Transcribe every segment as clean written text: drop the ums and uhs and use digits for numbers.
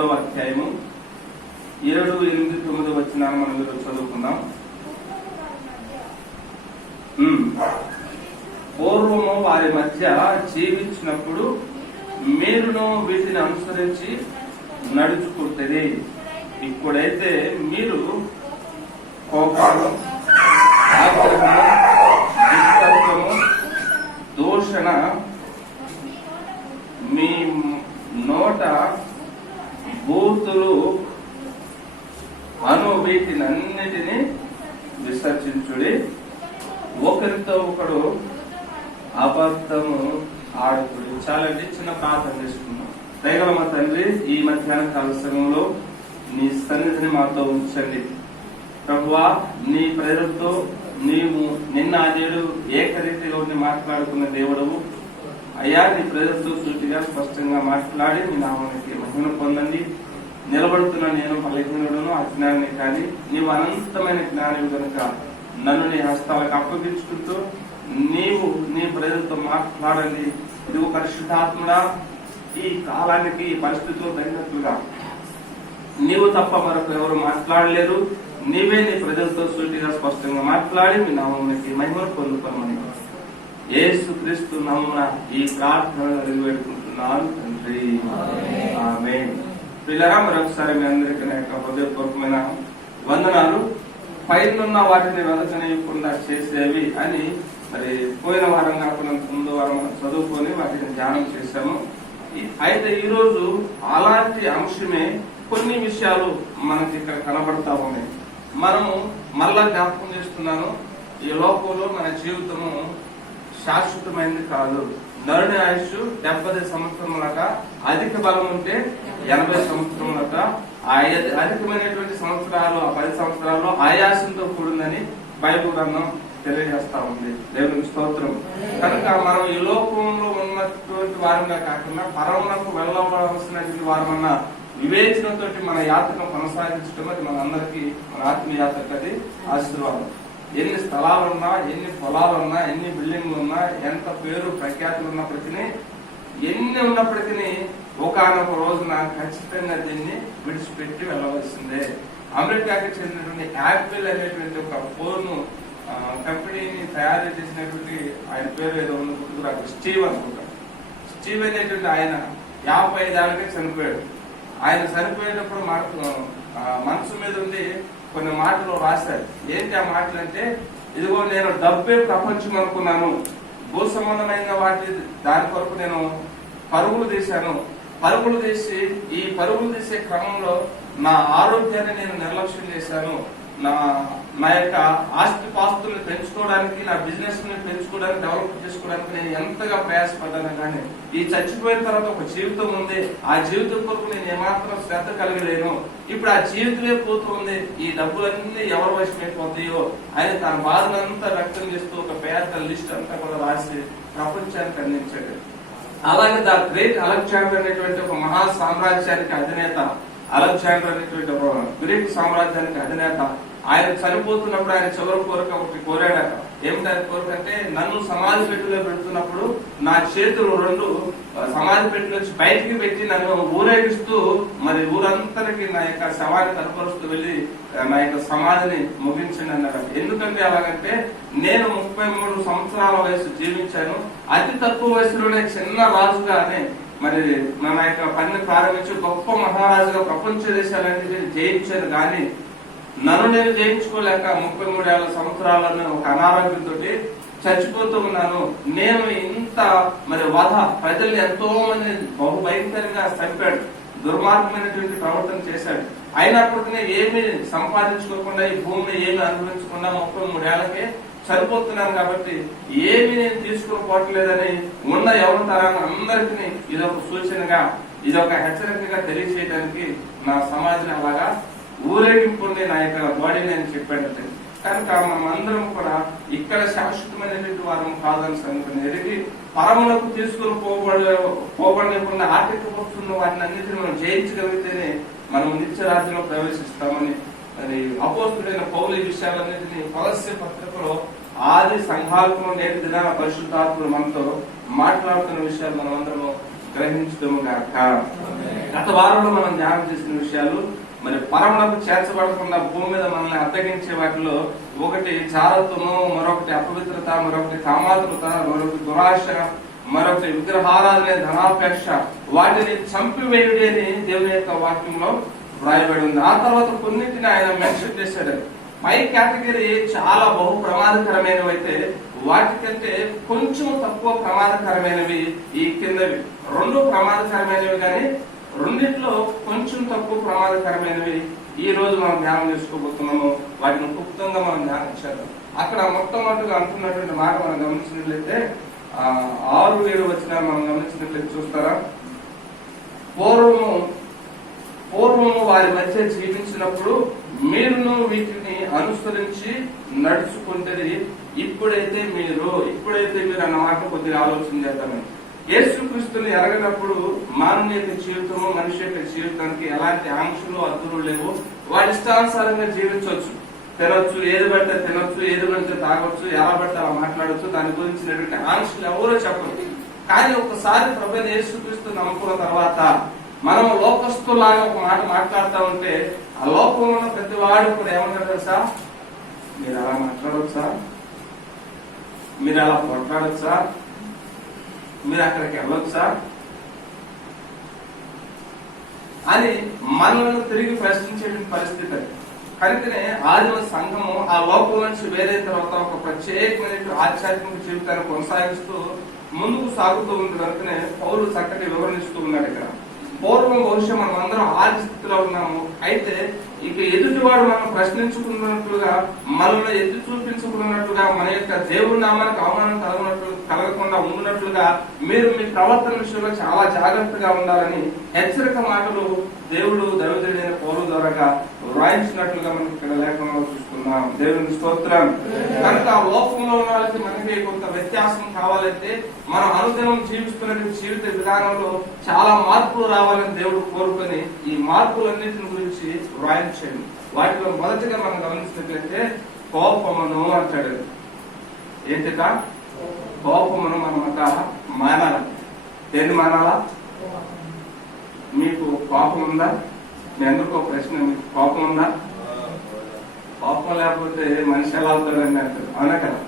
3వ అధ్యాయము 7, 8, 9 వచనాలు మనం ఈరోజు చదువుకుందాం. పూర్వము వారి మధ్య జీవించినప్పుడు మీరును వీటిని అనుసరించి నడుచుకుంటుంది. ఇప్పుడైతే మీరు కోపము, ఆగ్రహము, దుష్టత్వము, దూషణ మీ నోట బూతులు అను వీటినన్నిటినీ విసర్జించుడి. ఒకరితో ఒకడు అబద్ధము ఆడుకుడి. చాలండి, చిన్న ప్రార్థన చేసుకున్నాం. దయగల మా తండ్రి, ఈ మధ్యాహ్న కాల సమయంలో నీ సన్నిధిని మాతో ఉంచండి ప్రభువా. నీ ప్రేరణతో నీవు నిన్న నేడు ఏకరీతిగా ఉండి మాట్లాడుకున్న దేవుడవు అయ్యా. నీ ప్రేరణతో సూటిగా స్పష్టంగా మాట్లాడి నీ నామానికి మహిమను పొందండి. నిలబడుతున్న నేను బలహీనుడును, అజ్ఞాని, కానీ నీవు అనంతమైన జ్ఞానివి కనుక నన్ను నీ హస్తాలకు అప్పగించుకుంటూ నీవు నీ ప్రజలతో మాట్లాడండి. ఇదిగో పరిశుద్ధాత్ముడా, ఈ కాలానికి ఈ పరిస్థితుల్లో తగినట్లుగా నీవు తప్ప మరొక ఎవరు మాట్లాడలేరు. నీవే నీ ప్రజలతో సూటిగా స్పష్టంగా మాట్లాడి మీ నామానికి మహిమను పొందుకోమని యేసుక్రీస్తు నామమున ఈ ప్రార్థన వేడుకుంటున్నాను తండ్రి, ఆమేన్. పిల్లరా, మరొకసారి మీ అందరికీ నా యొక్క హృదయపూర్వకమైన వందనాలు. పైనున్న వాటిని వెదకనీయకుండా చేసేవి అని మరి పోయిన వారం కాకుండా ముందు వారం చదువుకొని వాటిని ధ్యానం చేశాము. అయితే ఈరోజు అలాంటి అంశమే కొన్ని విషయాలు మనకి ఇక్కడ కనబడతా ఉన్నాయి. మనము మళ్ళా జ్ఞాపకం చేస్తున్నాను, ఈ లోకంలో మన జీవితము శాశ్వతమైనది కాదు. నరుని ఆయుష్ 70 సంవత్సరములక, అధిక బలం ఉంటే 80 సంవత్సరములక. అధికమైనటువంటి సంవత్సరాలు, ఆ 10 సంవత్సరాల్లో ఆయాసంతో కూడిందని బైబిల్ గ్రంథం తెలియజేస్తా ఉంది. దేవునికి స్తోత్రం. కనుక మనం ఈ లోకంలో ఉన్నటువంటి వారంగా కాకుండా పరమునకు వెళ్ళవలసినటువంటి వారమన్న వివేచనతో మన యాత్రను కొనసాగించడం అది మన అందరికీ, మన ఆత్మీయ యాత్రకు అది ఆశీర్వాదం. ఎన్ని స్థలాలున్నా, ఎన్ని పొలాలున్నా, ఎన్ని బిల్డింగ్లు ఉన్నా, ఎంత పేరు ప్రఖ్యాతులు ఉన్నప్పటికీ, ఎన్ని ఉన్నప్పటికీ ఒకనొక రోజున ఖచ్చితంగా దీన్ని విడిచిపెట్టి వెళ్ళవలసిందే. అమెరికాకి చెందినటువంటి యాపిల్ అనేటువంటి ఒక ఫోన్ కంపెనీని తయారు చేసినటువంటి ఆయన పేరు ఏదో ఉంది, గుర్తుకు స్టీవ్ అనుకుంటా. స్టీవ్ అనేటువంటి ఆయన 55 ఏళ్ళకే చనిపోయాడు. ఆయన చనిపోయేటప్పుడు మనసు మీద ఉండి కొన్ని మాటలు రాశారు. ఏంటి ఆ మాటలు అంటే, ఇదిగో నేను డబ్బే ప్రపంచం అనుకున్నాను, భూ సంబంధమైన వాటి దాని కొరకు నేను పరుగులు తీశాను. పరుగులు తీసి ఈ పరుగులు తీసే క్రమంలో నా ఆరోగ్యాన్ని నేను నిర్లక్ష్యం చేశాను. నా యొక్క ఆస్తిపాస్తులను పెంచుకోవడానికి, నా బిజినెస్ ని పెంచుకోవడానికి, డెవలప్ చేసుకోవడానికి నేను ఎంతగా ప్రయాసపడ్డాను. కానీ ఈ చచ్చిపోయిన తర్వాత ఒక జీవితం ఉంది, ఆ జీవితం కొరకు నేను ఏమాత్రం శ్రద్ధ కలిగలేను. ఇప్పుడు ఆ జీవితమే పోతుంది, ఈ డబ్బులన్నీ ఎవరి వశమైపోతాయో అని తన బాధలంతా వ్యక్తం చేస్తూ ఒక పెద్ద లిస్ట్ అంతా కూడా రాసి ప్రపంచానికి అందించాడు. అలాగే ద గ్రేట్ అలెగ్జాండర్ అనేటువంటి ఒక మహా సామ్రాజ్యానికి అధినేత, అలెగ్జాండర్ అనేటువంటి ఒక గ్రీక్ సామ్రాజ్యానికి అధినేత, ఆయన చనిపోతున్నప్పుడు ఆయన చివరి కోరిక ఒకటి కోరాడట. ఏమిటని కోరిక అంటే, నన్ను సమాధి పెట్టిలో పెడుతున్నప్పుడు నా చేతులు 2 సమాధి పెట్టి నుంచి బయటికి పెట్టి నన్ను ఊరేగిస్తూ మరి ఊరంతరికి నా యొక్క శవాన్ని కనపరుస్తూ వెళ్లి నా యొక్క సమాధిని ముగించండి అన్నాడు. ఎందుకంటే అలాగంటే, నేను 33 సంవత్సరాల వయసు జీవించాను, అతి తక్కువ వయసులోనే చిన్న రాజుగానే మరి మన యొక్క పనిని ప్రారంభించి గొప్ప మహారాజుగా ప్రపంచ దేశాలన్నింటినీ జయించాను. కానీ నన్ను నేను జయించుకోలేక 33 సంవత్సరాలను ఒక అనారోగ్యంతో చచ్చిపోతూ ఉన్నాను. నేను ఇంత మరి వధ, ప్రజల్ని ఎంతో మంది బహుభయంకరంగా చంపాడు, దుర్మార్గమైనటువంటి ప్రవర్తన చేశాడు. అయినప్పటికీ ఏమి సంపాదించుకోకుండా, ఈ భూమిని ఏమి అనుభవించకుండా 33 ఏళ్లకే చనిపోతున్నాను. కాబట్టి ఏమి నేను తీసుకోపోవట్లేదని ఉన్న ఎవరుంటారని అందరికీ ఇదొక సూచనగా, ఇదొక హెచ్చరికగా తెలియజేయడానికి నా సమాజం అలాగా ఊరేగింపుంది నా యొక్క బాడీ నేను చెప్పాడు. కనుక మనం అందరం కూడా ఇక్కడ శాశ్వతమైనటువంటి వారం కాదని సంగతిని ఎరిగి పరములకు తీసుకుని పోబడకుండా ఆర్థిక వస్తున్న వాటిని అన్నింటినీ మనం జయించగలిగితేనే మనం నిత్య రాజ్యంలో ప్రవేశిస్తామని మరి అపోస్తుడైన పౌలు ఈ విషయాలన్నింటినీ కొలస్సే పత్రికలో ఆది సంఘాలకు నేటి దినాన పరిశుద్ధాత్ముడు మనతో మాట్లాడుతున్న విషయాలు మనం అందరము గ్రహించడము గాక. గత వారంలో మనం ధ్యానం చేసిన విషయాలు మరి పరమునకు చేర్చబడకుండా భూమి మీద మనల్ని అద్దగించే వాటిలో ఒకటి జారత్వము, మరొకటి అపవిత్రత, మరొకటి కామాతురత, మరొకటి దురాశ, మరొకటి విగ్రహారాధన, ధనాపేక్ష. వాటిని చంపివేయుడి అని దేవుని యొక్క వాక్యంలో వ్రాయబడి ఉంది. ఆ తర్వాత కొన్నింటిని ఆయన మెన్షన్ చేశాడు. పై కేటగిరీ చాలా బహు ప్రమాదకరమైనవి అయితే వాటికంటే కొంచెం తక్కువ ప్రమాదకరమైనవి ఈ కిందవి. రెండు ప్రమాదకరమైనవి కానీ రెండిట్లో కొంచెం తక్కువ ప్రమాదకరమైనవి ఈ రోజు మనం ధ్యానం చేసుకోబోతున్నాము. వాటిని క్లుప్తంగా మనం ధ్యానం చేద్దాం. అక్కడ మొట్టమొదటిగా అంటున్నటువంటి మాట మనం గమనించినట్లయితే 6-7 వచనాలు మనం గమనించినట్లయితే చూస్తారా, పూర్వము వారి మధ్య జీవించినప్పుడు మీరును వీటిని అనుసరించి నడుచుకుంటే ఇప్పుడైతే మీరు అన్న మాట కొద్దిగా ఆలోచన చేద్దామని. యేసుక్రీస్తుని ఎరగనప్పుడు మానవ యొక్క జీవితము, మనిషి యొక్క జీవితానికి ఎలాంటి ఆంక్షలు అద్దులు లేవు. వాడి ఇష్టానుసారంగా జీవించవచ్చు, తినొచ్చు, ఏది పడితే తినొచ్చు, ఏది పడితే తాగొచ్చు, ఎలా పడితే అలా మాట్లాడొచ్చు. దాని గురించినటువంటి ఆంక్షలు ఎవరో చెప్పరు. కానీ ఒకసారి ప్రభువైన యేసుక్రీస్తు నమ్ముకున్న తర్వాత మనం లోకస్తులాగా ఒక మాట మాట్లాడుతూ ఉంటే ఆ లోకంలో ఉన్న ప్రతి వాడు కూడా ఏమన్నా తెలుసా, మీరు అలా మాట్లాడొచ్చా, మీరు అలా కొట్లాడొచ్చా, మీరు అక్కడికి వెళ్ళొచ్చా అని మనల్ని తిరిగి ప్రశ్నించే పరిస్థితి అది. కనుకనే ఆదిమ సంఘము ఆ లోపల నుంచి వేరే తర్వాత ఒక ప్రత్యేకమైన ఆధ్యాత్మిక జీవితాన్ని కొనసాగిస్తూ ముందుకు సాగుతూ ఉంది. కనుకనే పౌలు చక్కటి వివరణిస్తూ ఉన్నాడు. ఇక్కడ పూర్వం బహుశా మనం అందరం ఆది స్థితిలో ఉన్నాము. అయితే ఇక ఎదుటివాడు మనం ప్రశ్నించుకున్నట్లుగా, మనల్ని ఎత్తి చూపించుకున్నట్లుగా, మన యొక్క దేవుడి నామానికి అవమానం కలగకుండా ఉన్నట్లుగా మీరు మీ ప్రవర్తన విషయంలో చాలా జాగ్రత్తగా ఉండాలని హెచ్చరిక మాటలు దేవుడు దైవజనుడైన పౌలు ద్వారా వ్రాయించినట్లుగా మనం ఇక్కడ లేఖనంలో చూస్తున్నాం. దేవుని స్తోత్రం. కనుక ఆ లోకంలో ఉన్న వాళ్ళకి మనకి కొంత వ్యత్యాసం కావాలంటే మనం అనుదినం జీవిస్తున్న జీవిత విధానంలో చాలా మార్పులు రావాలని దేవుడు కోరుకొని ఈ మార్పులన్నింటిని గురించి వ్రాయించండి. వాటిలో మొదటిగా మనం గమనించినట్లయితే కోపమును అంటాడు. ఏంటిట? కోపమును మనమంతా మానాలి. దేన్ని మానాలా? మీకు కోపం ఉందా? మీ అందరికీ ఒక ప్రశ్న, మీకు కోపం ఉందా? కోపం లేకపోతే మనిషి ఎలా అవుతాడని అంటారు, అవునా కదా?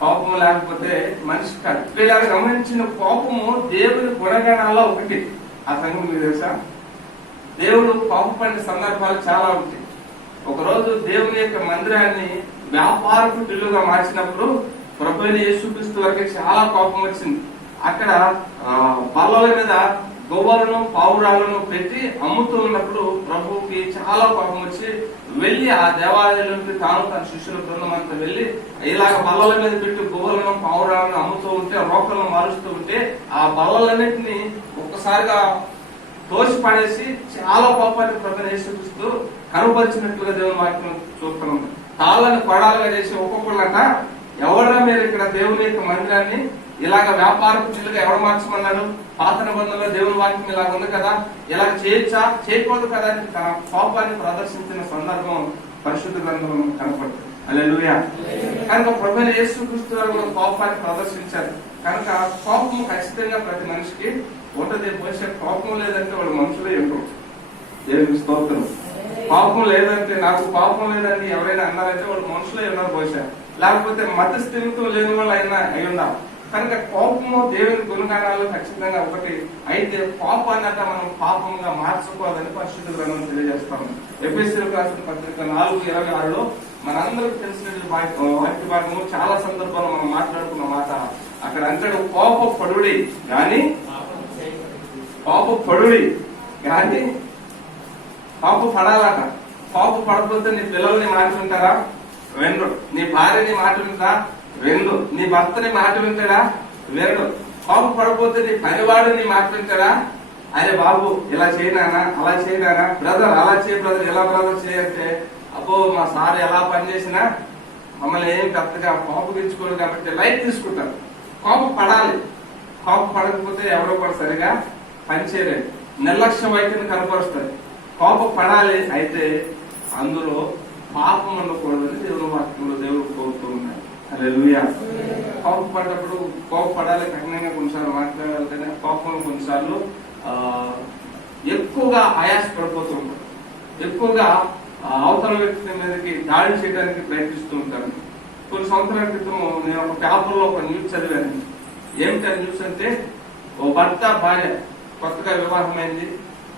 కోపం లేకపోతే మనిషి కాదు. వీళ్ళని గమనించిన కోపము దేవుని గుణగణాల్లో ఒకటి. ఆ సంగతి మీకు తెలుసా? దేవుడు కోపపడిన సందర్భాలు చాలా ఉంటాయి. ఒకరోజు దేవుని యొక్క మందిరాన్ని వ్యాపారపు ఇల్లుగా మార్చినప్పుడు ప్రభువైన యేసుక్రీస్తు వరకు చాలా కోపం వచ్చింది. అక్కడ బల్లల మీద గొవ్వలను, పావురాలను పెట్టి అమ్ముతూ ఉన్నప్పుడు ప్రభువుకి చాలా కోపం వచ్చి వెళ్లి ఆ దేవాలయంలోకి తాను తన శిష్యుల బృందం అంతా వెళ్లి ఇలాగ బల్లల మీద పెట్టి గొవ్వలను, పావురాలను అమ్ముతూ ఉంటే, రోకలను మారుస్తూ ఉంటే ఆ బల్లలన్నింటినీ ఒక్కసారిగా తోసి పడేసి చాలా కోపాన్ని ప్రభువైన యేసుక్రీస్తు కనుపరిచినట్లుగా దేవుని వాక్యం చూస్తున్నాం. తాళ్ళని కొడాలుగా చేసి ఒక్కొక్కళ్ళంట, ఎవరైనా మీరు ఇక్కడ దేవుని యొక్క మందిరాన్ని ఇలాగ వ్యాపారపు ఇల్లుగా ఎవరు మార్చమన్నాడు? పాత నిబంధనలో దేవుని వాక్యం ఇలాగ ఉంది కదా, ఇలాగ చేయొచ్చా, చేయకూడదు కదా అని తన కోపాన్ని ప్రదర్శించిన సందర్భం పరిశుద్ధ గ్రంథంలో కనపడుతుంది. హల్లెలూయా. కనుక ప్రభువైన యేసుక్రీస్తు వారు కూడా కోపాన్ని ప్రదర్శించారు. కనుక కోపం ఖచ్చితంగా ప్రతి మనిషికి ఉంటది. బహుశా కోపం లేదంటే వాళ్ళు మనుషులే ఉంటారు. దేవుని స్తోత్రం. కోపం లేదంటే, నాకు కోపం లేదండి ఎవరైనా అన్నారంటే వాళ్ళు మనుషులే ఉన్నారు బహుశా, లేకపోతే మధ్యస్థిమితం లేని వాళ్ళు అయినా అయి ఉండాలి. కనుక కోపము దేవుని గుణగణాలు ఖచ్చితంగా ఒకటి. అయితే కోపాన్ని అట్లా మనం పాపంగా మార్చుకోవాలని పరిశుద్ధ గ్రంథం తెలియజేస్తాము. ఎఫెసీయులకు రాసిన పత్రిక 4:26లో మనందరికి తెలిసిన వాక్య భాగము చాలా సందర్భాల్లో మనం మాట్లాడుకున్న మాట. అక్కడ అంటాడు, కోపపడుడి గాని కోపపడాలట. కోపపడకపోతే నీ పిల్లల్ని మాట వింటారా? వినరు. నీ భార్యని మాట వింటా? వినరు. నీ భర్తని మాట వింటాడా? వినడు. కోపపడకపోతే నీ పనివాడు నీ మాట వింటాడా? అరే బాబు ఇలా చేయనానా, అలా చేయనానా, బ్రదర్ అలా చేయ, బ్రదర్ ఎలా బ్రదర్ చేయంటే, అబ్బో మా సార్ ఎలా పనిచేసినా మమ్మల్ని ఏం పెద్దగా కోపగించుకోరు కాబట్టి లైట్ తీసుకుంటారు. కోపపడాలి. కోపపడకపోతే ఎవరో కూడా సరిగా పనిచేయలేదు. నిర్లక్ష్య వైఖరిని కనపరుస్తుంది. కోపపడాలి. అయితే అందులో పాపం ఉండకూడదని దేవుని వాక్యంలో దేవుడు కోరుతూ ఉన్నాడు. హల్లెలూయా. కోపపడ్డప్పుడు కోపపడాలి, కఠినంగా కొన్నిసార్లు మాట్లాడాలి, కానీ కోపంలో కొన్నిసార్లు ఎక్కువగా ఆయాస పడిపోతూ ఉంటారు. ఎక్కువగా అవతల వ్యక్తి మీదకి దాడి చేయడానికి ప్రయత్నిస్తూ ఉంటారు. కొన్ని సంవత్సరాల క్రితం నేను ఒక పేపర్లో ఒక న్యూస్ చదివాను. ఏమిటి ఆ న్యూస్ అంటే, ఓ భర్త భార్య కొత్తగా వివాహమైంది.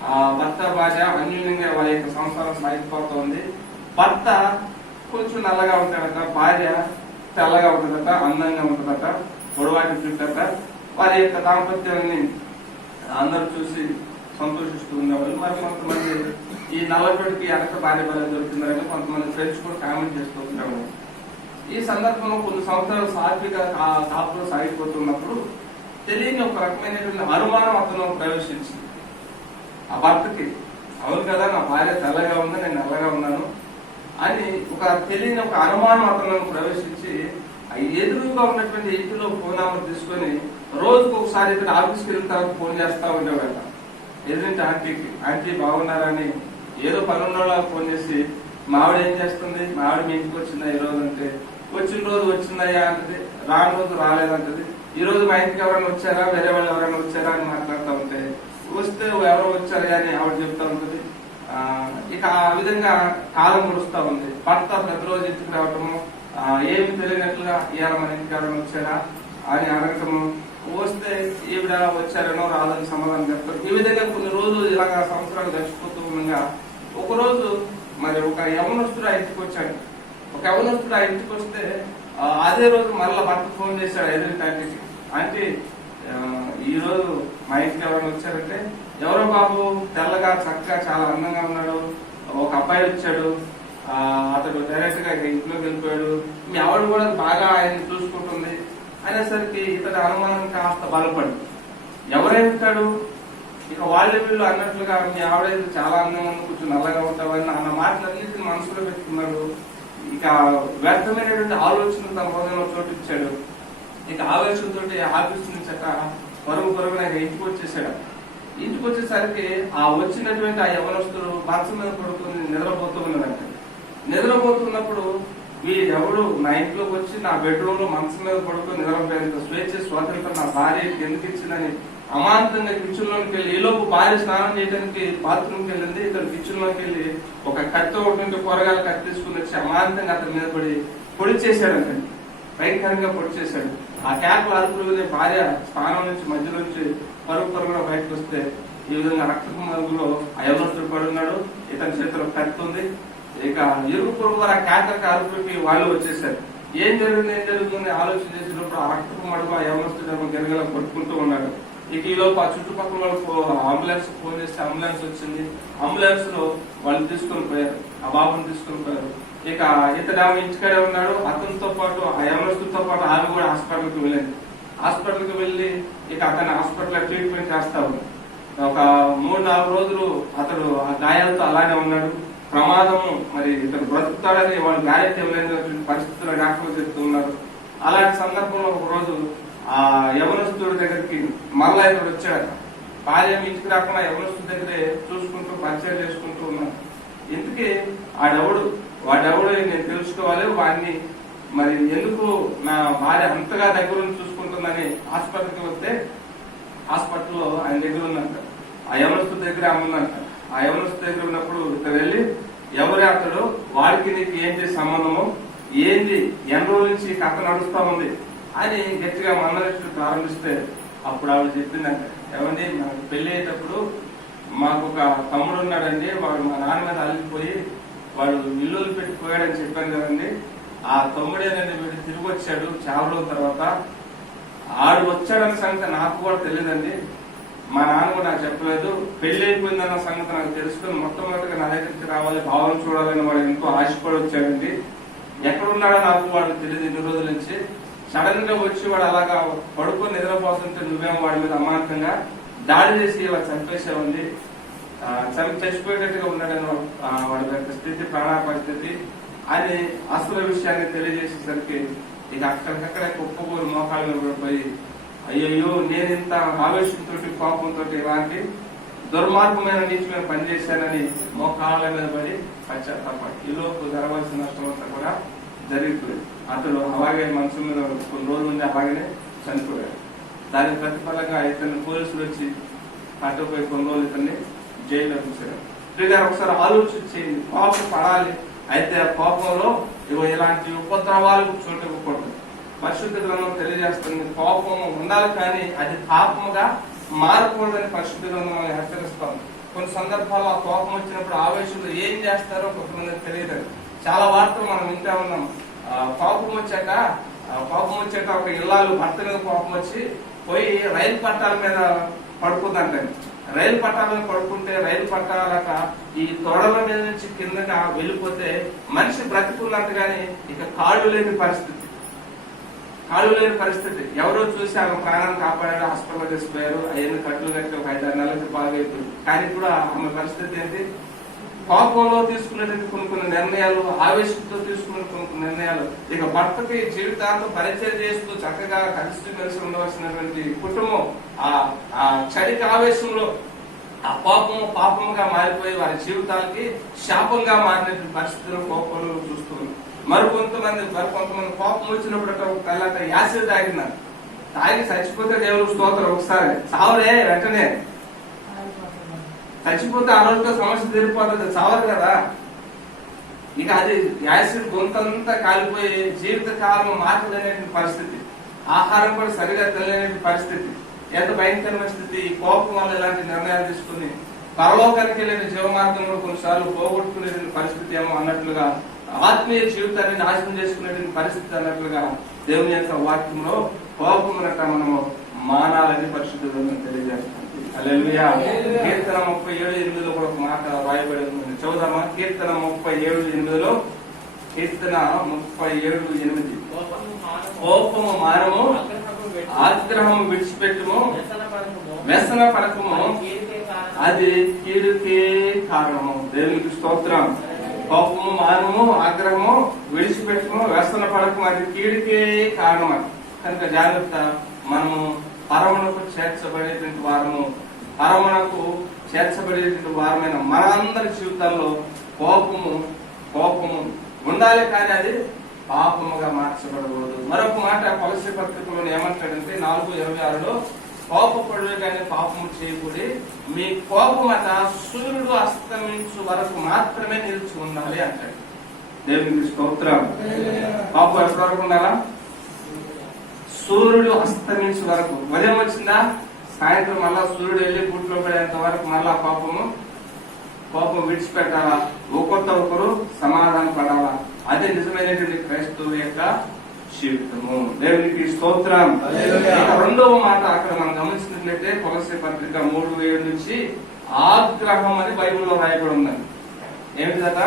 ఆ భర్త భార్య అన్యూన్యంగా వాళ్ళ యొక్క సంసారం సాగిపోతూ ఉంది. భర్త కొంచెం నల్లగా ఉంటాడట, భార్య తెల్లగా ఉంటుందట, అందంగా ఉంటుందట, పొడవాటి చుట్టట. వారి యొక్క దాంపత్యాన్ని అందరూ చూసి సంతోషిస్తూ ఉండేవాళ్ళు. మరి కొంతమంది ఈ నల్లబడికి వెనక భార్య భార్య దొరుకుతున్నారని కొంతమంది ఫ్రెండ్స్ కూడా కామెంట్ చేస్తూ ఉంటారు. ఈ సందర్భంలో కొన్ని సంవత్సరాలు సాత్విక కాపులో సాగిపోతున్నప్పుడు తెలియని ఒక రకమైనటువంటి అనుమానం అతను ప్రవేశించింది ఆ భర్తకి. అవును కదా, నా భార్య తెల్లగా ఉంది, నేను నల్లగా ఉన్నాను అని ఒక తెలియని ఒక అనుమానం అతను ప్రవేశించి ఎదురుగా ఉన్నటువంటి ఇంటిలో ఫోన్ నెంబర్ తీసుకొని రోజుకు ఒకసారి ఇక్కడ ఆఫీస్కి వెళ్ళిన తర్వాత ఫోన్ చేస్తా ఉండేవాళ్ళ. ఎదురింటి ఆంటీకి, ఆంటీ బాగున్నారని ఏదో పనుల్లో ఫోన్ చేసి, మా ఆవిడ ఏం చేస్తుంది, మా ఆవిడ మీ ఇంటికి వచ్చిందా ఈ రోజు అంటే, వచ్చిన రోజు వచ్చిందయ్యా అంటది, రాని రోజు రాలేదంటది. ఈ రోజు మా ఇంటికి ఎవరైనా వచ్చారా, వేరే వాళ్ళు ఎవరైనా వచ్చారా అని మాట్లాడుతూ ఉంటే, వస్తే ఎవరో వచ్చారా అని ఆవిడ చెప్తా ఉంటుంది. ఇక ఆ విధంగా కాలం గడుస్తూ ఉంది. భర్త ప్రతిరోజు ఇంటికి రావటము, ఏమి తెలియనట్లుగా ఇవాళ మన ఇంటికి ఎవరైనా వచ్చారా అని అడగటము, వస్తే ఈవిడ వచ్చారనో రాదని సమాధానం చెప్తారు. ఈ విధంగా కొన్ని రోజులు ఇలాగా సంవత్సరాలు గడిచిపోతూ ఉండగా ఒకరోజు మరి ఒక యవనస్తుడు ఆ ఇంటికి వచ్చాడు. ఒక యవనస్తుడు ఆ ఇంటికి వస్తే అదే రోజు మళ్ళీ భర్త ఫోన్ చేశాడు ఎదురింటి ఆంటీకి, ఆంటీ ఈ రోజు మా ఇంటికి ఎవరైనా వచ్చారంటే, ఎవరో బాబు తెల్లగా చక్కగా చాలా అందంగా ఉన్నాడు, ఒక అబ్బాయి వచ్చాడు, అతడు డైరెక్ట్ గా ఇంట్లోకి వెళ్ళిపోయాడు, మీ ఆవిడ కూడా బాగా ఆయన చూసుకుంటుంది అనేసరికి ఇతడి అనుమానం కాస్త బలపడి, ఎవరైతాడు ఇక వాళ్ళు వీళ్ళు అన్నట్లుగా మీ ఆవిడ చాలా అందంగా కొంచెం నల్లగా ఉంటావని అన్న మాటలన్నింటిని మనసులో పెట్టుకున్నాడు. ఇక వ్యర్థమైనటువంటి ఆలోచన తన హృదయంలో చోటిచ్చాడు. ఇక ఆలోచనతో ఆఫీస్ నుంచి పరుగున ఇంటికి వచ్చేసాడు. ఇంటికి వచ్చేసరికి ఆ వచ్చినటువంటి ఆ యవనస్తులు మంచం మీద పడుకుని నిద్రపోతూ ఉన్నదంట. నిద్రపోతున్నప్పుడు వీడెవడు నా ఇంట్లోకి వచ్చి నా బెడ్రూమ్ లో మంచం మీద పడుకుని నిద్రపోయేంత స్వేచ్ఛ స్వాతంత్రం నా భార్యకి ఎందుకు ఇచ్చిందని అమాంతంగా కిచెన్ లోకి వెళ్ళి, ఈలోపు భార్య స్నానం చేయడానికి బాత్రూమ్కి వెళ్ళింది. ఇతను కిచెన్ లోకి వెళ్ళి ఒక కత్తి ఒకటి కూరగాయలు కత్తి తీసుకుని వచ్చి అమాంతంగా అతని మీద పడి పొడి చేశాడంటే, భయంకరంగా పొడి చేశాడు. ఆ క్యాప్ అదుపులో భార్య స్నానం నుంచి మధ్య నుంచి పరుగున బయటకు వస్తే ఈ విధంగా రక్తపు మరుగులో ఆ యవనస్తుడు పడి ఉన్నాడు. ఇతని చేతిలో కత్తి ఉంది. ఇక ఇరుగు పొరుగు ఆ క్యాకర్కి అదుపుకి వాళ్ళు వచ్చేసారు. ఏం జరుగుతుంది ఆలోచన చేసినప్పుడు ఆ రక్తపు మడుగు ఆ యవనస్తుడు గిరగల కొట్టుకుంటూ ఉన్నాడు. ఇక ఈలోపు ఆ చుట్టుపక్కల వాళ్ళకు అంబులెన్స్ ఫోన్ చేస్తే అంబులెన్స్ వచ్చింది. అంబులెన్స్ లో వాళ్ళు తీసుకొని పోయారు, ఆ బాబుని తీసుకొని పోయారు. ఇక ఇతడు ఆమె ఇంటికాడే ఉన్నాడు. అతనితో పాటు ఆ యవనస్తుడితో పాటు ఆమె కూడా హాస్పిటల్కి వెళ్ళింది. హాస్పిటల్కి వెళ్ళి ఇక అతను హాస్పిటల్ ట్రీట్మెంట్ చేస్తా ఉన్నాడు. ఒక 3-4 రోజులు అతడు ఆ గాయాలతో అలానే ఉన్నాడు. ప్రమాదము మరి ఇతను బ్రతుకుతాడని వాళ్ళు గ్యారెంటీ ఇవ్వలేనటువంటి పరిస్థితుల్లో డాక్టర్లు చెప్తూ ఉన్నారు. అలాంటి సందర్భంలో ఒక రోజు ఆ యవనస్తుడి దగ్గరికి మళ్ళా ఇతడు వచ్చాడు. భార్య ఇంటికి రాకుండా యవనస్తుడి దగ్గరే చూసుకుంటూ పరిచయం చేసుకుంటూ ఉన్నాడు. ఇందుకే వాడెవడు నేను తెలుసుకోవాలి, వాడిని మరి ఎందుకు నా భార్య అంతగా దగ్గర చూసుకుంటుందని హాస్పిటల్కి వస్తే హాస్పిటల్లో ఆయన దగ్గర ఉందంట. ఆ యవనస్తుడి దగ్గర ఆమె ఉందంట. ఆ యవనస్తుడి దగ్గర ఉన్నప్పుడు ఇతను వెళ్ళి, ఎవరే అతడు, వాడికి నీకు ఏంటి సంబంధము, ఏంటి ఎన్ని రోజుల నుంచి కథ నడుస్తా ఉంది అని గట్టిగా మందలిస్తూ ప్రారంభిస్తే అప్పుడు ఆవిడ చెప్పిందంట, ఏమండి నాకు పెళ్లి అయ్యేటప్పుడు మాకు ఒక తమ్ముడు ఉన్నాడండి, వాడు మా నాన్న మీద అల్లిపోయి వాడు ఇల్లులు పెట్టిపోయాడని చెప్పాను కదండి. ఆ తమ్ముడేనండి వీడు తిరిగి వచ్చాడు చాలా రోజుల తర్వాత. ఆడు వచ్చాడన్న సంగతి నాకు కూడా తెలియదండి, మా నాన్న కూడా నాకు చెప్పలేదు. పెళ్లి అయిపోయిందన్న సంగతి నాకు తెలుసుకుని మొట్టమొదటిగా నా దగ్గరికి రావాలి, భావం చూడాలని వాడు ఎంతో ఆశపడి వచ్చాడండి. ఎక్కడున్నాడో నాకు వాడు తెలియదు ఇన్ని రోజుల నుంచి. సడన్ గా వచ్చి వాడు అలాగా పడుకొని నిద్రపోతుంటే నువ్వేమో వాడి మీద అమాంతంగా దాడి చేసి ఇలా చంపేసావుంది, చచ్చిపోయేటట్టుగా ఉన్నాడని వాడి యొక్క స్థితి, ప్రాణ పరిస్థితి అని అసలు విషయాన్ని తెలియజేసేసరికి ఇక అక్కడికక్కడే కుప్పకూరు మోకాళ్ళ మీద పడిపోయి, అయ్యయ్యో నేను ఇంత ఆవేశంతో కోపంతో ఇలాంటి దుర్మార్గమైన నీచమైన పనిచేశానని మోకాళ్ళ మీద పడి పశ్చాత్తాపడి ఈలోపు జరగాల్సిన నష్టం అంతా కూడా జరిగిపోయింది. అతడు అలాగే మనసు మీద కొన్ని రోజులు మళ్ళీ అలాగనే చనిపోయాడు. దాని ప్రతిఫలంగా ఇతన్ని పోలీసులు వచ్చి పట్టుకుపోయి కొన్ని రోజులు ఇతన్ని జైల్లో ఉంచారు. ఒకసారి ఆలోచించేయండి, కోపం పడాలి, అయితే ఆ కోపంలో ఇలాంటి ఉపద్రవాలు చోటుకోకూడదు. పరిశుద్ధ గ్రంథం తెలియజేస్తుంది కోపం ఉండాలి కానీ అది పాపముగా మారకూడదని పరిశుద్ధ గ్రంథం హెచ్చరిస్తాం. కొన్ని సందర్భాల్లో ఆ కోపం వచ్చినప్పుడు ఆవేశంలో ఏం చేస్తారో కొంతమందికి తెలియదు. చాలా వార్తలు మనం వింటా ఉన్నాం. కోపం వచ్చాక ఒక ఇల్లాలు భర్త మీద కోపం వచ్చి పోయి రైలు పట్టాల మీద పడుకుందంటే, రైలు పట్టాల మీద పడుకుంటే రైలు పట్టాలక ఈ తొడల మీద నుంచి కిందగా వెళ్ళిపోతే మనిషి బ్రతికున్నట్టుగానే ఇక కాళ్ళు లేని పరిస్థితి. ఎవరో చూసి ఆమె ప్రాణాన్ని కాపాడారు, హాస్పిటల్ తీసుకుపోయారు. అవన్నీ కట్లు కట్టి ఒక 5-6 నెలలకి బాగైపోయింది. కానీ కూడా ఆమె పరిస్థితి ఏంటి? కోపంలో తీసుకునేటువంటి కొన్ని నిర్ణయాలు, ఆవేశంతో తీసుకునే కొన్ని నిర్ణయాలు. ఇక భర్తకి జీవితాంతం పరిచయం చేస్తూ చక్కగా కలిసి ఉండవలసినటువంటి కుటుంబం ఆ క్షణిక ఆవేశంలో ఆ కోపము పాపముగా మారిపోయి వారి జీవితాలకి శాపంగా మారినటువంటి పరిస్థితులు కోపంలో చూస్తున్నాం. మరికొంతమంది కోపం వచ్చినప్పుడు తెల్లట యాసిడ్ తాగినారు. తాగి చచ్చిపోతే దేవుడు స్తోత్రం. ఒకసారి చావరే, వెంటనే చచ్చిపోతే ఆ రోజుతో సమస్య తీరిపోతుంది, చావరు కదా. ఇక అది యాసిడ్ గొంతంతా కాలిపోయి జీవిత కాలం మార్చలేనటువంటి పరిస్థితి, ఆహారం కూడా సరిగా తెలియని పరిస్థితి. ఎంత భయంకరమైన స్థితి. కోపం వల్ల ఇలాంటి నిర్ణయాలు తీసుకుని పరలోకానికి వెళ్ళిన జీవమార్గంలో కొన్నిసార్లు పోగొట్టుకునే పరిస్థితి ఏమో అన్నట్లుగా, ఆత్మీయ జీవితాన్ని నాశనం చేసుకునే పరిస్థితి అన్నట్లుగా దేవుని యొక్క వాక్యంలో కోపం మనము మానాలని పరిశుద్ధ గ్రంథం తెలియజేస్తాం. హల్లెలూయా. కీర్తన 37:8 కూడా ఒక మాట రాయబడి ఉంది. చదువుదామా? కీర్తన 37:8. కీర్తన 37:8. కోపము మానము, ఆగ్రహము విడిచిపెట్టుము, వ్యసన పడకము, అది కీడుకే కారణము. దేవునికి స్తోత్రం. కోపము మానము, ఆగ్రహము విడిచిపెట్టుము, వ్యసన పడకము, అది కీడుకే కారణం. కనుక జాగ్రత్త. మనము పరమునకు చేర్చబడేటువంటి వారము, పరమునకు చేర్చబడేటువంటి వారమైన మనందరి జీవితాల్లో కోపము ఉండాలి, కానీ అది పాపముగా మార్చబడకూడదు. మరొక మాట కొలస్సీ పత్రికలో ఏమంటాడంటే 4:26 కోపపడు కానీ పాపము చేయకూడదు, మీ కోపమట సూర్యుడు అస్తమించు వరకు మాత్రమే నిలిచి ఉండాలి అంటాడు. దేవునికి స్తోత్రం. కోపం ఎప్పటి వరకు ఉండాలా? సూర్యుడు అస్తమించే వరకు. ఉదయం వచ్చిందా, సాయంత్రం మళ్ళా సూర్యుడు వెళ్ళి పుట్లో పడేంత వరకు మళ్ళా కోపం విడిచిపెట్టాలా, ఒకరు సమాధానం పడాలా. అదే నిజమైనటువంటి క్రైస్తవ యొక్క జీవితము. దేవునికి స్తోత్రం. రెండవ మాట అక్కడ మనం గమనించినట్లయితే కొలస్సీ పత్రిక 3:7 నుంచి ఆగ్రహం అని బైబిల్లో రాయబడి ఉన్నది. ఏమిటట?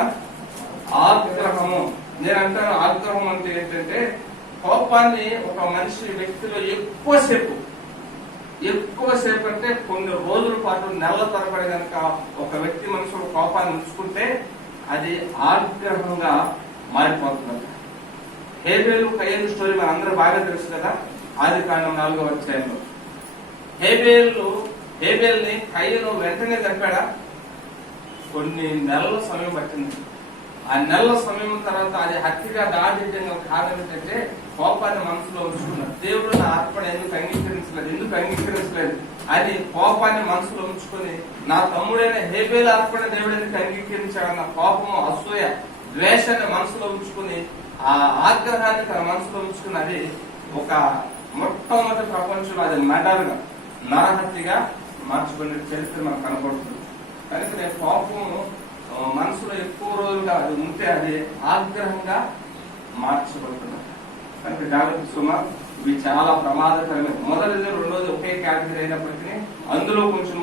ఆగ్రహము. నేనంటాను ఆగ్రహం అంటే ఏంటంటే కోపాన్ని ఒక మనిషి వ్యక్తిలో ఎక్కువసేపు అంటే కొన్ని రోజుల పాటు నెలల తరబడి కనుక ఒక వ్యక్తి మనసులో కోపాన్ని ఉంచుకుంటే అది ఆగ్రహంగా మారిపోతుంది. హేబేలు కయ్యేలు స్టోరీ మన అందరూ బాగా తెలుసు కదా. ఆదికాండం 4వ అధ్యాయంలో హేబేల్ని కయ్యను వెంటనే చంపాడా? కొన్ని నెలల సమయం పట్టింది. ఆ నెలల సమయం తర్వాత అది హత్యగా దాడిగా కారణం ఏంటంటే కోపాన్ని మనసులో ఉంచుకున్నాడు. దేవుడు నా అర్పణ ఎందుకు అంగీకరించలేదు అని కోపాన్ని మనసులో ఉంచుకొని నా తమ్ముడైన హేబేలు అర్పణ దేవుడు ఎందుకు అంగీకరించాడన్న కోపము, అసూయ, ద్వేషాన్ని మనసులో ఉంచుకుని ఆ ఆగ్రహాన్ని తన మనసులో ఉంచుకుని అది ఒక మొట్టమొదటి ప్రపంచంలో అది మర్డర్గా, నరహత్యగా మార్చుకునే చరిత్ర మనకు కనపడుతుంది. కనుక నేను కోపము మనసులో ఎక్కువ రోజులుగా అది ఉంటే అది ఆగ్రహంగా మార్చబడుతున్నారు. కనుక జాగ్రత్త సుమ. ఇవి చాలా ప్రమాదకరమైన. మొదటిది రెండోది ఒకే కేటగిరీ అయినప్పటికీ అందులో కొంచెం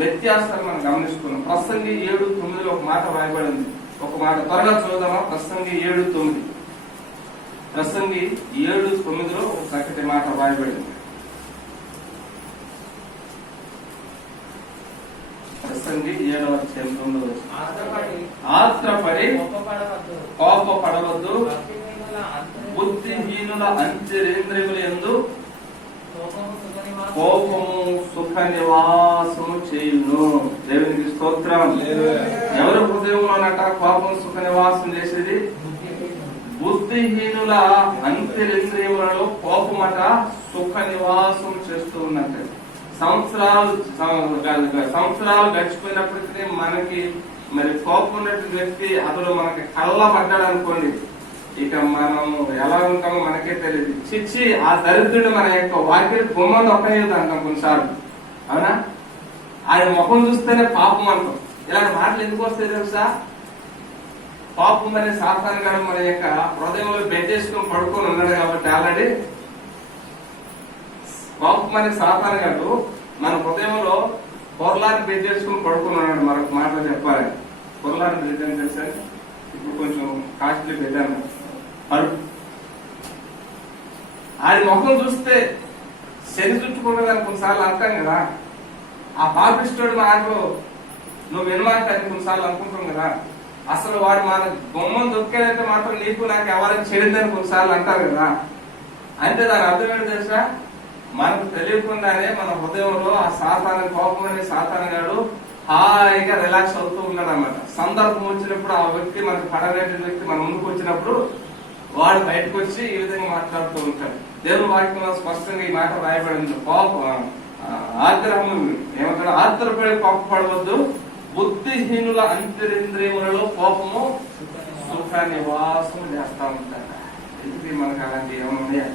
వ్యత్యాసాలు మనం గమనిస్తున్నాం. ప్రసంగి 7:9 ఒక మాట రాయబడింది. ఒక మాట త్వరగా చూద్దామా? ప్రసంగి 7:9. ప్రసంగి 7:9 ఒక చక్కటి మాట రాయబడింది. ప్రసంగి 7వ అధ్యాయం 9వ ఆత్రపడి కోపపడవద్దు, బుద్ధిహీనుల అంతరేంద్రియముల యందు కోపము సుఖ నివాసము చేయును. దేవునికి స్తోత్రం. ఎవరు హృదయంలోనట కోపం సుఖ నివాసం చేసేది? బుద్ధిహీనుల అంతరింద్రియములలో కోపమట సుఖ నివాసం చేస్తూ ఉన్నట్టు. సంవత్సరాలు గడిచిపోయినప్పటికీ మనకి మరి కోపం ఉన్నటువంటి వ్యక్తి అతడు మనకి కళ్ళబడ్డాడు అనుకోండి, ఇక మనం ఎలా ఉంటామో మనకే తెలియదు. చిచ్చి ఆ దరిద్రుడు మన యొక్క వాక్యం గుమ్మం ఒక్కలేదు అంటాం కొన్నిసార్లు, అవునా? ఆయన ముఖం చూస్తేనే పాపం అంటాం. ఇలాంటి మాటలు ఎందుకు వస్తాయి తెలుసా? పాపం అనే సాతాను గారు మన యొక్క హృదయంలో బెడ్డేసుకొని పడుకొని ఉన్నాడు కాబట్టి ఆల్రెడీ పాపం అనే సాతాను గారు మన హృదయంలో పొరలాన్ని బెడ్డేసుకొని పడుకొని ఉన్నాడు. మరొక మాటలో చెప్పాలి, పొరలాన్ని బెడ్ అని తెలిసాను, ఇప్పుడు కొంచెం కాస్ట్లీ బెడ్ అన్నాడు. ఆయన ముఖం చూస్తే శని చుట్టుకున్నదని కొన్నిసార్లు అంటాం కదా. ఆ పాపిస్తుడు మాటలు నువ్వు వినమాక అని కొన్నిసార్లు అనుకుంటాం కదా. అసలు వాడు మన బొమ్మను దొక్కేదంటే మాత్రం నీకు నాకు ఎవరైనా చెడిందని కొన్నిసార్లు అంటారు కదా. అంటే దాని అర్థం ఏంటి తెలుసా? మనకు తెలియకుండానే మన హృదయంలో ఆ సాతాను కోపం అనే సాతాను గాడు హాయిగా రిలాక్స్ అవుతూ ఉన్నాడు అన్నమాట. సందర్భం వచ్చినప్పుడు ఆ వ్యక్తి మనకు పడలేని వ్యక్తి మన ముందుకు వచ్చినప్పుడు వాడు బయటకు వచ్చి ఈ విధంగా మాట్లాడుతూ ఉంటాడు. దేవుని వాక్యంలో స్పష్టంగా ఈ మాట రాయబడింది. ఆగ్రహం ఏమంటాడు? ఆత్రపడి కోపపడవద్దు, బుద్ధిహీనుల అంతరింద్రియములలో కోపము సుఖ నివాసం చేస్తా ఉంటాడు. ఇది మనకు అలాంటి ఏమైనా ఉన్నాయా?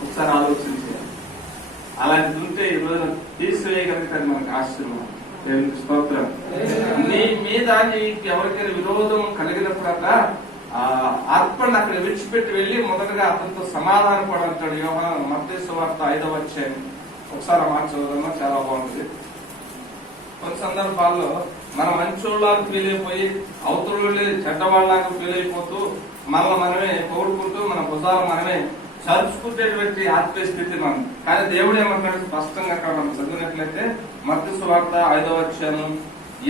ఒకసారి ఆలోచించాలి. అలాంటిది ఉంటే ఈ రోజు తీసివేయగలిగితే మనకు ఆశ్చర్యం. దేవునికి స్తోత్రం. నీ మీద నీకు ఎవరికైనా విరోధం కలిగినప్పుడల్లా అర్పణ అక్కడ విడిచిపెట్టి వెళ్ళి మొదటగా అతనితో సమాధాన పడంటాడు. మత్తయి సువార్త 5వ అధ్యాయం ఒకసారి మాట చదువుదామా, చాలా బాగుంటుంది. కొన్ని సందర్భాల్లో మనం మంచోళ్ళకి ఫీల్ అయిపోయి అవతల చెడ్డవాళ్ళకి ఫీల్ అయిపోతూ మనమే కోరుకుంటూ మన భుజాలు మనమే చరుచుకుంటేటువంటి ఆత్మీయ స్థితి మనం. కానీ దేవుడు ఏమంటాడు స్పష్టంగా అక్కడ మనం చదివినట్లయితే మత్తయి సువార్త 5వ అధ్యాయం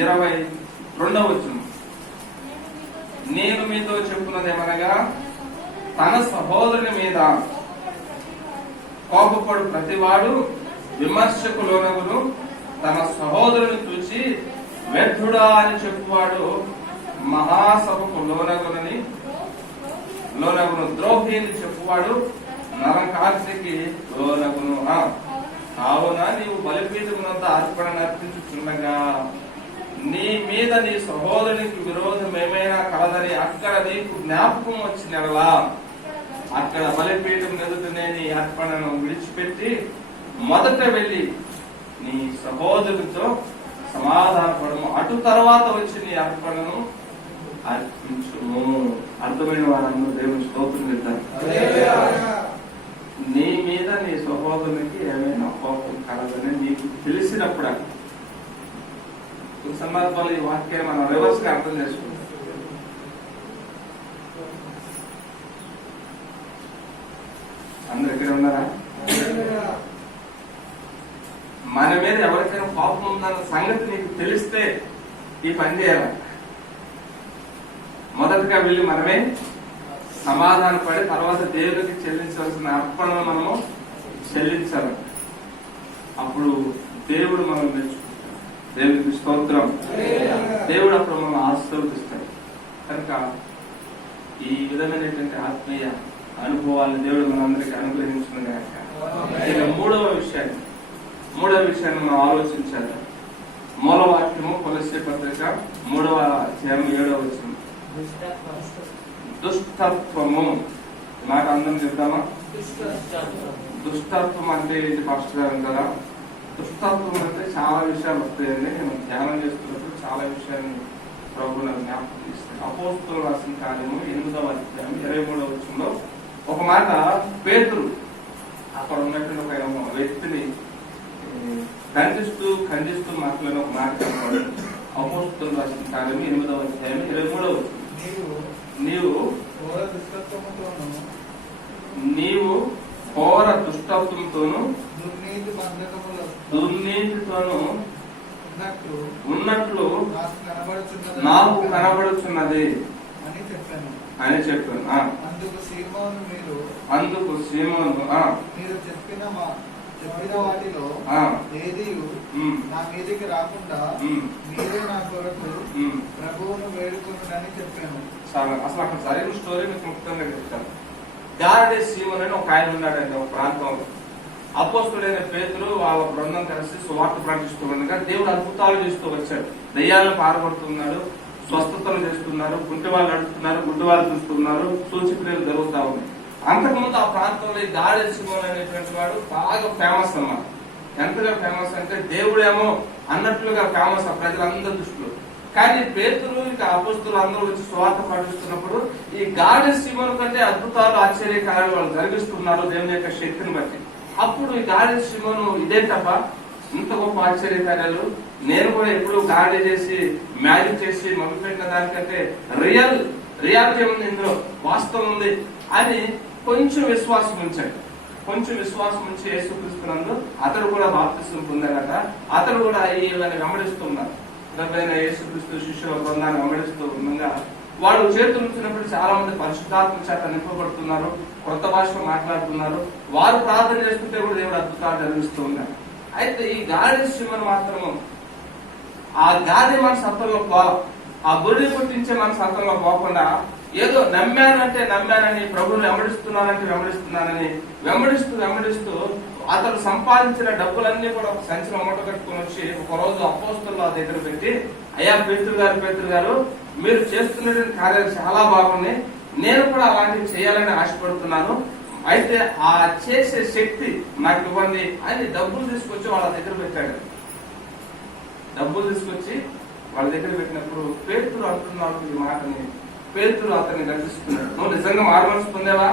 22వ వచనం, నేను మీతో చెప్పున్నది ఏమనగా తన సహోదరుని మీద కోపపడు ప్రతివాడు విమర్శకు లోనగును, తన సహోదరుని చూసి వ్యర్థుడా అని చెప్పువాడు మహాసభకు లోనగును, ద్రోహి అని చెప్పువాడు నరకాగ్నికి లోనగును. కావున నీవు బలిపీఠమునంత అర్పణ అర్పించుచుండగా నీ మీద నీ సహోదరునికి విరోధం ఏమైనా కలదని అక్కడ నీకు జ్ఞాపకం వచ్చినలా అక్కడ బలిపీఠం ఎదుటనే నీ అర్పణను విడిచిపెట్టి మొదట వెళ్ళి నీ సహోదరునితో సమాధానపడము, అటు తర్వాత వచ్చి నీ అర్పణను అర్పించుము. అర్థమైన వారందరూ దేవుని స్తోత్రం చేద్దాం. నీ మీద నీ సహోదరునికి ఏమైనా కోపం కలదని నీకు తెలిసినప్పుడు కొన్ని సందర్భాలు ఈ వాక్యాన్ని మనం రివర్స్ గా అర్థం చేసుకుంటాం. అందరు దగ్గర ఉన్నారా? మన మీద ఎవరికైనా కోపం ఉందన్న సంగతి నీకు తెలిస్తే ఈ పని చేయాలి. మొదటగా వెళ్ళి మనమే సమాధాన పడి తర్వాత దేవుడికి చెల్లించవలసిన అర్పణను మనము చెల్లించాలి. అప్పుడు దేవుడు మనం మెచ్చుకుంటాడు. దేవుడికి స్తోత్రం. దేవుడు అప్పుడు మనం ఆశీర్వదిస్తాడు. కనుక ఈ విధమైనటువంటి ఆత్మీయ అనుభవాలను దేవుడు మనందరికీ అనుగ్రహించుకునే మూడవ విషయాన్ని మనం ఆలోచించాలి. మూలవాక్యము కొలస్సీ పత్రిక 3వ అధ్యాయం 7వ వచనం, దుష్టత్వము. మాట అందరం చెప్తామా? దుష్టత్వం అంటే ఏంటి పాస్టర్ గారు అంటారా? దుష్టత్వం అంటే చాలా విషయాలు వస్తాయండి. నేను ధ్యానం చేస్తున్నప్పుడు చాలా విషయాన్ని ప్రభు నాకు జ్ఞాపకం చేస్తాను. అపోస్తలులు రాసిన కార్యము 8వ అధ్యాయం 23వ వచనంలో ఒక మాట, పేతురు అక్కడ ఉన్నటువంటి ఒక వ్యక్తిని ఖండిస్తూ మాట్లాడిన ఒక మాట చెప్పాడు. అపోస్తలులు రాసిన కార్యము 8వ అధ్యాయం 23వ వచనం, నీవు ఘోర దుష్టత్వంతోను దుర్నీతితోను ఉన్నట్లు నాకు కనబడుచున్నది అని చెప్పాను. అందుకు సీమోను మీరు చెప్పిన వాటిలో ఏది నా మీదకి రాకుండా మీరే నా కొరకు ప్రభువును వేడుకున్నాడని చెప్పాను. చాలా అసలు అక్కడ జరిగిన స్టోరీ మీకు ముఖ్యంగా చెప్తాను. గారడే సీమోన్ అని ఒక ఆయన ఉన్నాడండి ఒక ప్రాంతంలో. అపోస్తుడైన పేతురు వాళ్ళ బృందం కలిసి సువార్త ప్రకటిస్తూ ఉండగా దేవుడు అద్భుతాలు చేస్తూ వచ్చాడు. దయ్యాలను పారబడుతున్నాడు, స్వస్థతలు చేస్తున్నారు, గుంటి వాళ్ళు నడుస్తున్నారు, గుడ్డి వాళ్ళు చూస్తున్నారు, సూచిక్రియలు జరుగుతా ఉన్నాయి. అంతకుముందు ఆ ప్రాంతంలో ఈ గారడే సీమోన్ అనేటువంటి వాడు బాగా ఫేమస్ అన్నమాట. ఎంతగా ఫేమస్ అంటే దేవుడేమో అన్నట్లుగా ఫేమస్ ఆ ప్రజలందరి దృష్టిలో. కానీ పేతురు ఇక అపోస్తులు అందరూ వచ్చి సువార్త పాటిస్తున్నప్పుడు ఈ గారడే సీమోన్ కంటే అద్భుతాలు ఆశ్చర్యకార్యాలు వాళ్ళు జరిగిస్తున్నారు దేవుని యొక్క శక్తిని బట్టి. అప్పుడు ఈ గారడే సీమోను ఇదేంటప్ప ఇంత గొప్ప ఆశ్చర్యకార్యాలు, నేను కూడా ఎప్పుడు గారడే చేసి మ్యాజిక్ చేసి మొదలుపెట్టిన దానికంటే రియాలిటీ ఉంది, ఇందులో వాస్తవం ఉంది అని కొంచెం విశ్వాసం ఉంచాడు. కొంచెం విశ్వాసం ఉంచి యేసుక్రీస్తునందు అతడు కూడా బాప్తిసం పొందాడట. అతడు కూడా వీళ్ళని వెంబడిస్తున్నారు. ప్రభువైన యేసుక్రీస్తు శిష్యుల బృందాన్ని వెంబడిస్తూ ఉండగా వాళ్ళు చేతులు ఉంచినప్పుడు చాలా మంది పరిశుద్ధాత్మ చేత నింపబడుతున్నారు, కొత్త భాషలో మాట్లాడుతున్నారు. వారు ప్రార్థన చేసుకుంటే కూడా దేవుడు అద్భుతాలు జరిగిస్తూ ఉన్నారు. అయితే ఈ గారడే సీమోను మాత్రము ఆ గాలి మన సత్తంలో ఆ బుర్రి పుట్టించే మన సత్తంలో పోకుండా ఏదో నమ్మానని ప్రభువుని వెంబడిస్తున్నానని వెంబడిస్తూ అతను సంపాదించిన డబ్బులన్నీ కూడా ఒక సంచిలో మూట కట్టుకుని వచ్చి ఒక రోజు అపోస్తుల దగ్గర పెట్టి, అయ్యా పేతురు గారు మీరు చేస్తున్నటువంటి కార్యాలు చాలా బాగున్నాయి, నేను కూడా అలాంటివి చేయాలని ఆశపడుతున్నాను, అయితే ఆ చేసే శక్తి నాకు ఇవ్వండి అని డబ్బులు తీసుకొచ్చి వాళ్ళ దగ్గర పెట్టాడు. డబ్బులు తీసుకొచ్చి వాళ్ళ దగ్గర పెట్టినప్పుడు పేతురు అంటున్నాడు ఈ మాటని. పేతురు అతన్ని దర్శిస్తున్నాడు. నువ్వు నిజంగా మారు మనసు పొందేవా?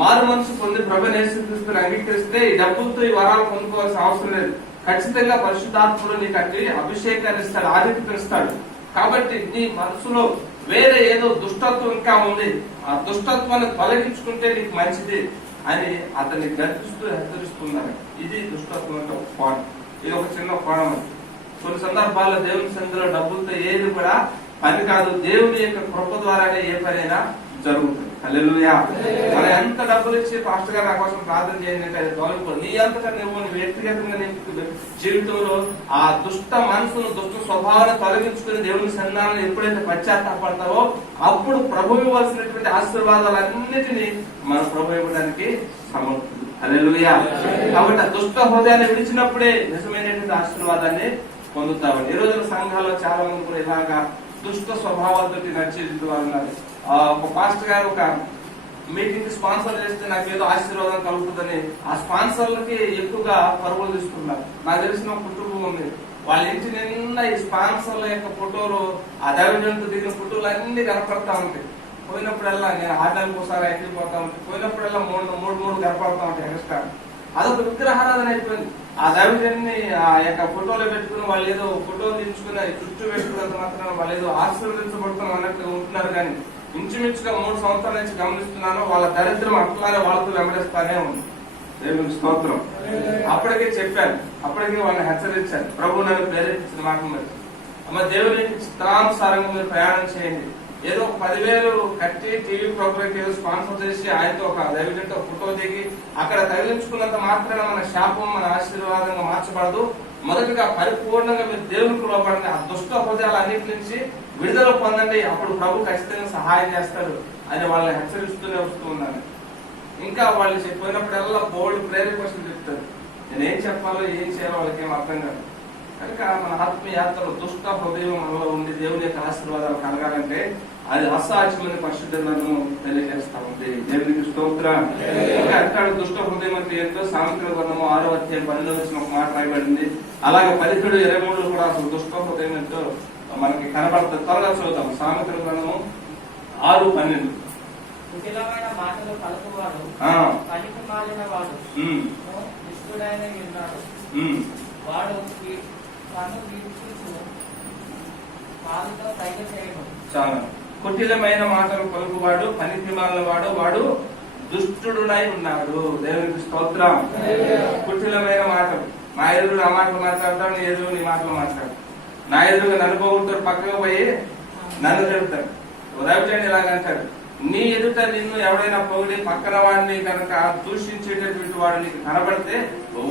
మారు మనసు పొంది ప్రభువుని యేసుక్రీస్తుని అంగీకరిస్తే ఈ డబ్బులతో ఈ వరాలు పొందుకోవాల్సిన అవసరం లేదు. ఖచ్చితంగా పరిశుద్ధాత్ముడు నీకు అట్టి అభిషేకాన్ని ఇస్తాడు, ఆధిక్యతను ఇస్తాడు. కాబట్టి నీ మనసులో వేరే ఏదో దుష్టత్వం ఇంకా ఉంది, ఆ దుష్టత్వాన్ని తొలగించుకుంటే నీకు మంచిది అని అతన్ని గర్భిస్తూ హెచ్చరిస్తున్నారు. ఇది దుష్టత్వం అంటే ఒక కోణం. ఇది ఒక చిన్న కోణం. కొన్ని సందర్భాల్లో దేవుని సన్నిధిలో డబ్బులతో ఏది కూడా పని కాదు. దేవుని యొక్క కృప ద్వారానే ఏ పనైనా జరుగుతుంది. హల్లెలూయా. మనం ఎంత డబ్బులు ఇచ్చి పాస్టర్ గారు నా కోసం ప్రార్థన చేయండి అంటే అది తొలగిపోదు. నీ అంతటా నువ్వు నీ వ్యక్తిగతంగా జీవితంలో ఆ దుష్ట మనసును, దుష్ట స్వభావాన్ని తొలగించుకుని దేవుని సన్నిధానంలో ఎప్పుడైతే పశ్చాత్తాపడతావో అప్పుడు ప్రభు ఇవ్వాల్సినటువంటి ఆశీర్వాదాలన్నిటినీ మనం ప్రభు ఇవ్వడానికి సమర్థుడు. హల్లెలూయా. కాబట్టి ఆ దుష్ట హృదయాన్ని విడిచినప్పుడే నిజమైనటువంటి ఆశీర్వాదాన్ని పొందుతామని. ఈ రోజున సంఘాల్లో చాలా మంది కూడా ఇలాగా దుష్ట స్వభావాలతో నడిచేది వారు ఉన్నారు. ఒక పాస్టర్ గారు ఒక మీటింగ్ స్పాన్సర్ చేస్తే నాకు ఏదో ఆశీర్వాదం కలుగుతుందని ఆ స్పాన్సర్లకి ఎక్కువగా పరుగులు తీసుకున్నారు. నాకు తెలిసిన కుటుంబం ఉంది, వాళ్ళ ఇంటి నిండా ఈ స్పాన్సర్ల యొక్క ఫోటోలు, ఆ దైవజనులతో దిగిన ఫోటోలు అన్ని కనపడతా ఉంటాయి. పోయినప్పుడల్లా నేను 6 నెలలకు ఒకసారి ఇంటికి పోతా ఉంటాయి. పోయినప్పుడల్లా మూడు కనపడతా ఉంటాయి ఎక్స్ట్రా. అదొక విగ్రహారాధన అయిపోయింది. ఆ దైవజన్ని ఆ యొక్క ఫోటోలో పెట్టుకుని వాళ్ళు ఏదో ఫోటోలు తీయించుకుని చుట్టూ పెట్టుకున్నంత మాత్రం వాళ్ళు ఏదో ఆశీర్వదించబడుతున్నాం అన్నట్టు ఉంటున్నారు. కానీ ఇంచుమించుగా 3 సంవత్సరాల నుంచి గమనిస్తున్నాను, వాళ్ళ దరిద్రం అట్లానే వాళ్ళతో వెంబడిస్తానే ఉంది. దేవునికి స్తోత్రం. అప్పటికే చెప్పాను, అప్పటికే వాళ్ళని హెచ్చరించాను. ప్రభు నన్ను ప్రేరేపించిన మాట మరి దేవుని చిత్రానుసారంగా మీరు ప్రయాణం చేయండి. ఏదో 10,000 కట్టి టీవీ ప్రోగ్రామ్ ఏదో స్పాన్సర్ చేసి ఆయనతో ఒక దైవజంతో ఫోటో దిగి అక్కడ తగిలించుకున్నంత మాత్రాన మన శాపం మన ఆశీర్వాదంగా మార్చబడదు. మొదటిగా పరిపూర్ణంగా మీరు దేవునికి లోపడండి. ఆ దుష్ట హృదయాలు అన్నిటి నుంచి విడుదల పొందండి, అప్పుడు ప్రభు ఖచ్చితంగా సహాయం చేస్తాడు అని వాళ్ళని హెచ్చరిస్తూనే వస్తూ ఉన్నాను. ఇంకా వాళ్ళు చెప్పినప్పుడల్లా బోల్డ్ ప్రేరేపణ చెప్తారు. నేనేం చెప్పాలో ఏం చేయాలో వాళ్ళకి ఏం అర్థం కాదు. కనుక మన ఆత్మీయ యాత్రలో దుష్ట హృదయం మనలో ఉండి దేవుని యొక్క ఆశీర్వాదాలు కలగాలంటే అది అసాధ్యమైన పరిశుద్ధ గ్రంథము తెలియజేస్తా ఉంది. దేవునికి స్తోత్రం. అంటాడు దుష్ట హృదయం అంటే ఏంటో సామెతల గ్రంథము 6వ అధ్యాయం 12వ వచనం ఒక మాట రాయబడింది. అలాగే 17:23 కూడా అసలు దుష్ట హృదయం ఎంతో మనకి కనబడుతుంది. త్వరగా చదువుతాం. సామెతల గ్రంథము 6:12. కుటిలమైన మాటలు పలుకువాడు పనికి మాలిన వాడు నిష్ఠుడైన ఉన్నాడు. వాడు తను పాలతో పైక చేయడం. చాలా కుటిలమైన మాటలు పలుకువాడు పనికి మాలిన వాడు దుష్టుడునై ఉన్నాడు. దేవునికి స్తోత్రం. కుటిలమైన మాటలు, నా ఎదురు ఆ మాటలు మాట్లాడతాడు, నీ ఎదురు నీ మాటలు మాట్లాడు. నా ఎదురుగా నన్ను పోగొట్టారు, పక్కకు పోయి నన్ను చెబుతాడు. రవిచండి ఇలాగంటాడు, నీ ఎదుట నిన్ను ఎవడైనా పొగిడి పక్కన వాడిని కనుక దూషించేటటువంటి వాడు నీకు కనబడితే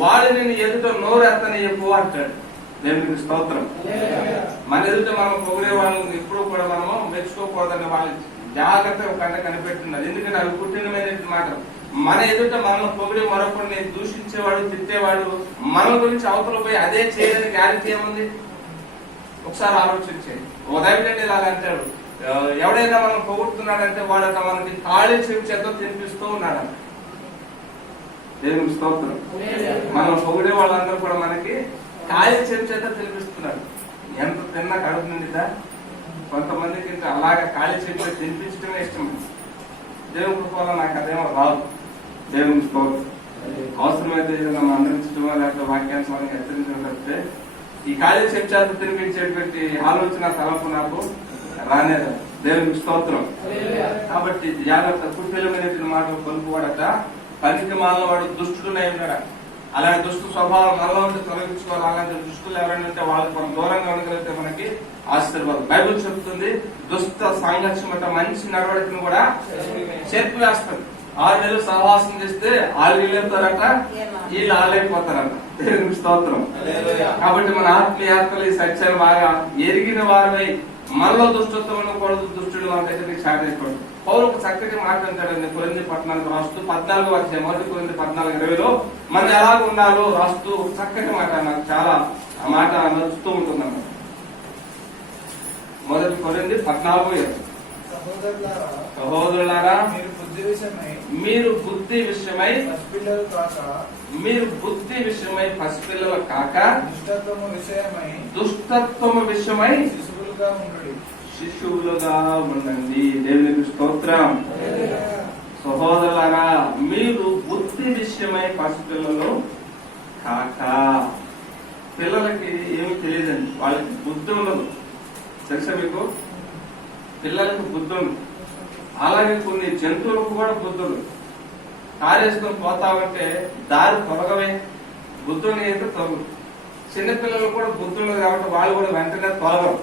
వాడు నిన్ను ఎదుట నోరెత్తని ఎక్కువ అంటాడు. దేవునికి స్తోత్రం. మన ఎదుట మనం పొగిడే వాళ్ళని ఎప్పుడు కూడా మనము మెచ్చుకోకూడదని వాళ్ళు జాగ్రత్తగా కంట కనిపెట్టున్నారు. ఎందుకంటే అవి పుట్టినమైన మాట. మన ఎదుట మనల్ని పొగిడి మరొకరిని దూషించేవాడు, తిట్టేవాడు మన గురించి అవతల పోయి అదే చేయడానికి గ్యారెంటీ ఏముంది? ఒకసారి ఆలోచించేది. ఓ దైవజనుడు ఇలా అంటాడు, ఎవడైనా మనం పొగుడుతున్నాడంటే వాడు మనకి ఖాళీ చెవి చేత తినిపిస్తూ ఉన్నాడు. దేవునికి స్తోత్రం. మనం పొగిడే వాళ్ళందరూ కూడా మనకి ఖాళీ చెవి చేత తినిపిస్తున్నాడు. ఎంత తిన్నా కడుపు నిండిదా? కొంతమందికి ఇంకా అలాగే ఖాళీ చెవి తినిపించడమే ఇష్టం. దేవుని కృపలో నాకు అదేమో రాదు. దేవునికి స్తోత్రం. అవసరమైతే ఏదైనా మందరించడమో లేకపోతే వాక్యాన్ని హెచ్చరించడం తప్పితే ఈ ఖాళీ చెవి చేత తినిపించేటువంటి ఆలోచన తలపు నాకు రానేదా. దేవునికి స్తోత్రం. కాబట్టి జాగ్రత్త. కుటుంబమైనటువంటి మాటలు కొనుక్కోవాడట. పనికి మాలిన వాడు దుష్టుడునై ఉన్నాడు. అలాంటి దుష్టు స్వభావం మనలో ఉంటే తొలగించుకోవాలి. అలాంటి దుష్టులు ఎవరైనా ఉంటే వాళ్ళకి మనం దూరంగా ఉండగలిగితే మనకి ఆశీర్వాదం. బైబిల్ చెప్తుంది, దుష్ట సాంగత్యం అంటే మంచి నడవడికను కూడా చేర్పివేస్తుంది. 6 నెలలు సహవాసం చేస్తే వాళ్ళు వీళ్ళేస్తారట, వీళ్ళు ఆలైపోతారట. దేవునికి స్తోత్రం. కాబట్టి మన ఆత్మీయాత్మలు ఈ సత్యాన్ని బాగా ఎరిగిన వారమై మనలో దుష్టత్వం ఉండకూడదు, దుష్టుడు మన దగ్గరికి చాటేయకూడదు. పౌలు ఒక చక్కటి మాట అంటాడండి. కొరింథీ పట్టణానికి రాస్తూ 14వ అధ్యాయం, 1 కొరింథీ 14:20 మనం ఎలాగ ఉండాలో రాస్తూ ఒక చక్కటి మాట. నాకు చాలా ఆ మాట నచ్చుతూ ఉంటుందన్నమాట. 1 కొరింథీ 14:20 సహోదరులారా మీరు బుద్ధి విషయమై పసిపిల్లలు కాక దుష్టత్వము విషయమై శిశువులుగా ఉండండి. దేవునికి స్తోత్రం. సహోదరులారా మీరు బుద్ధి విషయమై పసిపిల్లలు కాక. పిల్లలకి ఏమి తెలియదండి, వాళ్ళకి బుద్ధి ఉండదు. తెలుసా మీకు? పిల్లలకు బుద్ధి ఉండదు. అలాగే కొన్ని జంతువులకు కూడా బుద్ధి ఉండదు. కారేసుకొని పోతామంటే దారి తొలగవే, బుద్ధుని అయితే తొలగదు. చిన్నపిల్లలు కూడా బుద్ధి ఉండదు కాబట్టి వాళ్ళు కూడా వెంటనే తొలగరు.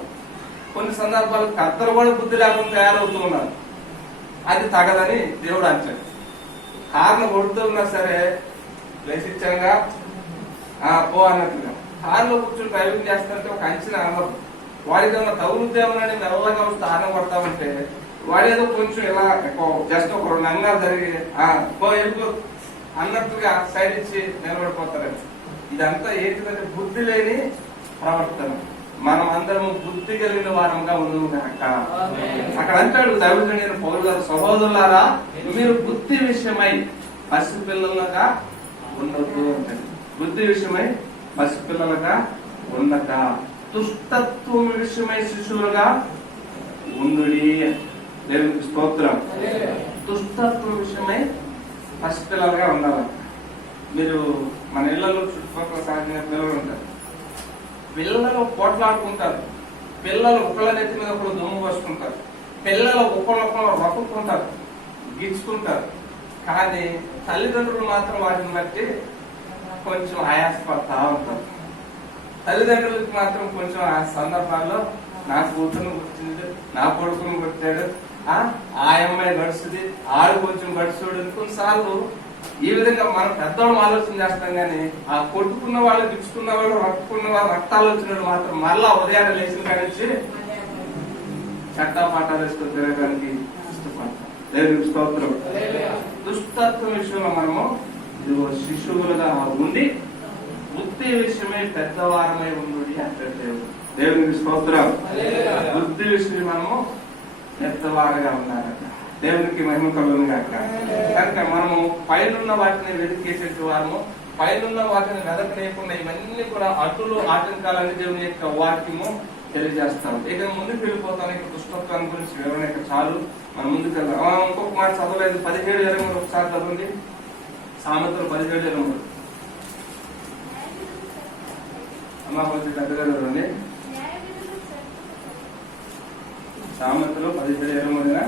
కొన్ని సందర్భాలు కద్దరు కూడా బుద్ధి లేకుండా తయారవుతూ ఉన్నారు. అది తగదని దేవుడు అంటాడు. కారును కొడుతూ ఉన్నా సరే లేచిచ్చంగా పో అన్నట్టుగా కారులో కూర్చొని డ్రైవింగ్ చేస్తుంటే ఒక అంచనా అన్నది వాడికి ఏమన్నా తగులుద్దేమోనని మెల్లగా వస్తే ఆనం కొడతా ఉంటే వాడేదో కొంచెం ఇలా జస్ట్ ఒక 2 అంగాలు జరిగి పో వెళ్ళిపో అన్నట్టుగా సైడ్ ఇచ్చి నిలబడిపోతారని. ఇదంతా ఏంటిదంటే బుద్ధి లేని ప్రవర్తన. మనం అందరం బుద్ధి కలిగిన వారంగా ఉన్నాము కనుక అక్కడ అంటాడు దైవజనుడైన పౌలు గారు, సహోదరులారా మీరు బుద్ధి విషయమై పసిపిల్లలుగా ఉండదు అంటాడు. బుద్ధి విషయమై పసిపిల్లలుగా ఉండక దుష్టత్వం విషయమై శిశువులుగా ఉండుడి. దేవునికి స్తోత్రం. దుష్టత్వం విషయమై పసిపిల్లలుగా ఉండాలి. మీరు మన ఇళ్లలో చుట్టుపక్కల సాగిన పిల్లలు ఉంటారు. పిల్లలు పోట్లాడుకుంటారు. పిల్లలు ఒకళ్ళ నెత్తి మీద ఒకళ్ళు దుమ్ము పోసుకుంటారు. పిల్లలు ఒకళ్ళొకళ్ళు రొక్కుంటారు, గిచ్చుకుంటారు. కానీ తల్లిదండ్రులు మాత్రం వాటిని బట్టి కొంచెం ఆయాసపడతా ఉంటారు. తల్లిదండ్రులకు మాత్రం కొంచెం ఆ సందర్భాల్లో నా కూతురును గుర్తింది, నా కొడుకును కొట్టాడు, ఆ అమ్మాయి గడుస్తుంది, ఆడు కొంచెం గడుచుడు. కొన్నిసార్లు ఈ విధంగా మనం పెద్దవాళ్ళం ఆలోచన చేస్తాం కానీ ఆ కొట్టుకున్న వాళ్ళు, గిచ్చుకున్న వాళ్ళు, రక్కున్న వాళ్ళు, రక్తాలు వచ్చిన మాత్రం మరలా ఉదయాన్నే లేచిన కానించి చట్టా పాఠాలు వేసుకొని తిరగడానికి ఇష్టపడతాం. దేవునికి స్తోత్రం. దుష్టత్వం విషయంలో మనము శిశువులుగా ఉండి బుద్ధి విషయమై పెద్దవారమై ఉండు అంటే దేవునికి స్తోత్రం. బుద్ధి విషయం మనము పెద్దవారుగా ఉన్నారట. దేవునికి మహిమ కలుగును గాక. కనుక మనము పైనున్న వాటిని వెతికేసేటి వారము, పైనున్న వాటిని వెదకలేకుండా ఇవన్నీ కూడా అటులు ఆటంకాలని దేవుని యొక్క వాక్యము తెలియజేస్తాం. ఇక ముందుకు వెళ్ళిపోతానికి దుష్టత్వాన్ని గురించి వివరణ ఇక చాలు. మనం ముందుకు వెళ్దాం. ఇంకొక మాట చదవలేదు. 17:23 ఒకసారి చదవండి. సామెతలు 17:23. అమ్మా కొంచెం పెద్దగా చదవండి. సామెతలు 17:23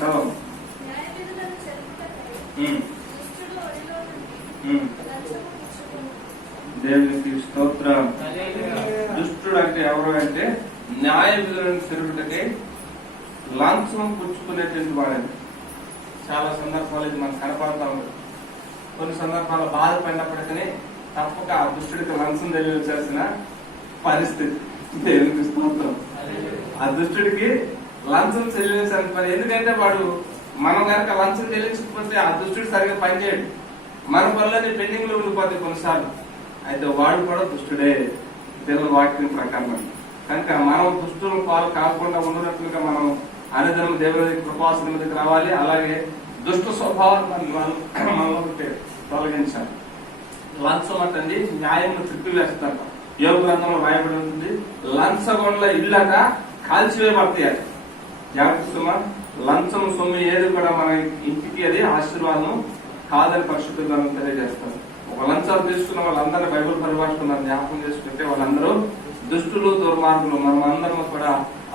చదవం. దేవునికి స్తోత్రం. దుష్టుడు అంటే ఎవరు అంటే న్యాయ విధులను తిరుగుటకై లంచం పుచ్చుకునేటువంటి వాడండి. చాలా సందర్భాలు ఇది మనకు కనపడతా ఉంటుంది. కొన్ని సందర్భాలు బాధపడినప్పటికీ తప్పక ఆ దుష్టుడికి లంచం చెల్లించాల్సిన పరిస్థితి. దేవునికి స్తోత్రం. ఆ దుష్టుడికి లంచం చెల్లించాల్సిన పని. ఎందుకంటే వాడు మనం కనుక లంచం చెల్లించకపోతే ఆ దుష్టుడు సరిగ్గా పనిచేయడు. మన పనులన్నీ పెండింగ్ లో ఉండిపోతాయి కొన్నిసార్లు. అయితే వాడు కూడా దుష్టుడే దేవుని వాక్యం ప్రకారం. కనుక మనం దుష్టుల పాలు కాకుండా ఉన్నట్లుగా మనం అనుదినం దేవుని కృపాసనం మీదకి రావాలి. అలాగే దుష్ట స్వభావాన్ని మనలో తొలగించాలి. లంచం అంటే న్యాయం తిప్పివేస్తారు. యోగ గ్రంథంలో రాయబడి ఉంటుంది, లంచగొండ్ల ఇళ్ళక కాల్చివేయబడతాయి. జాగ్రత్త, లంచం సొమ్ము ఏది కూడా మన ఇంటికి అది ఆశీర్వాదం కాదని పరిశుద్ధ గ్రంథం తెలియజేస్తారు. ఒక లంచాలు తీసుకున్న వాళ్ళందరూ బైబిల్ పరిభాషలో జ్ఞాపకం చేసుకుంటే వాళ్ళందరూ దుష్టులు, దుర్మార్గులు. మనం అందరం కూడా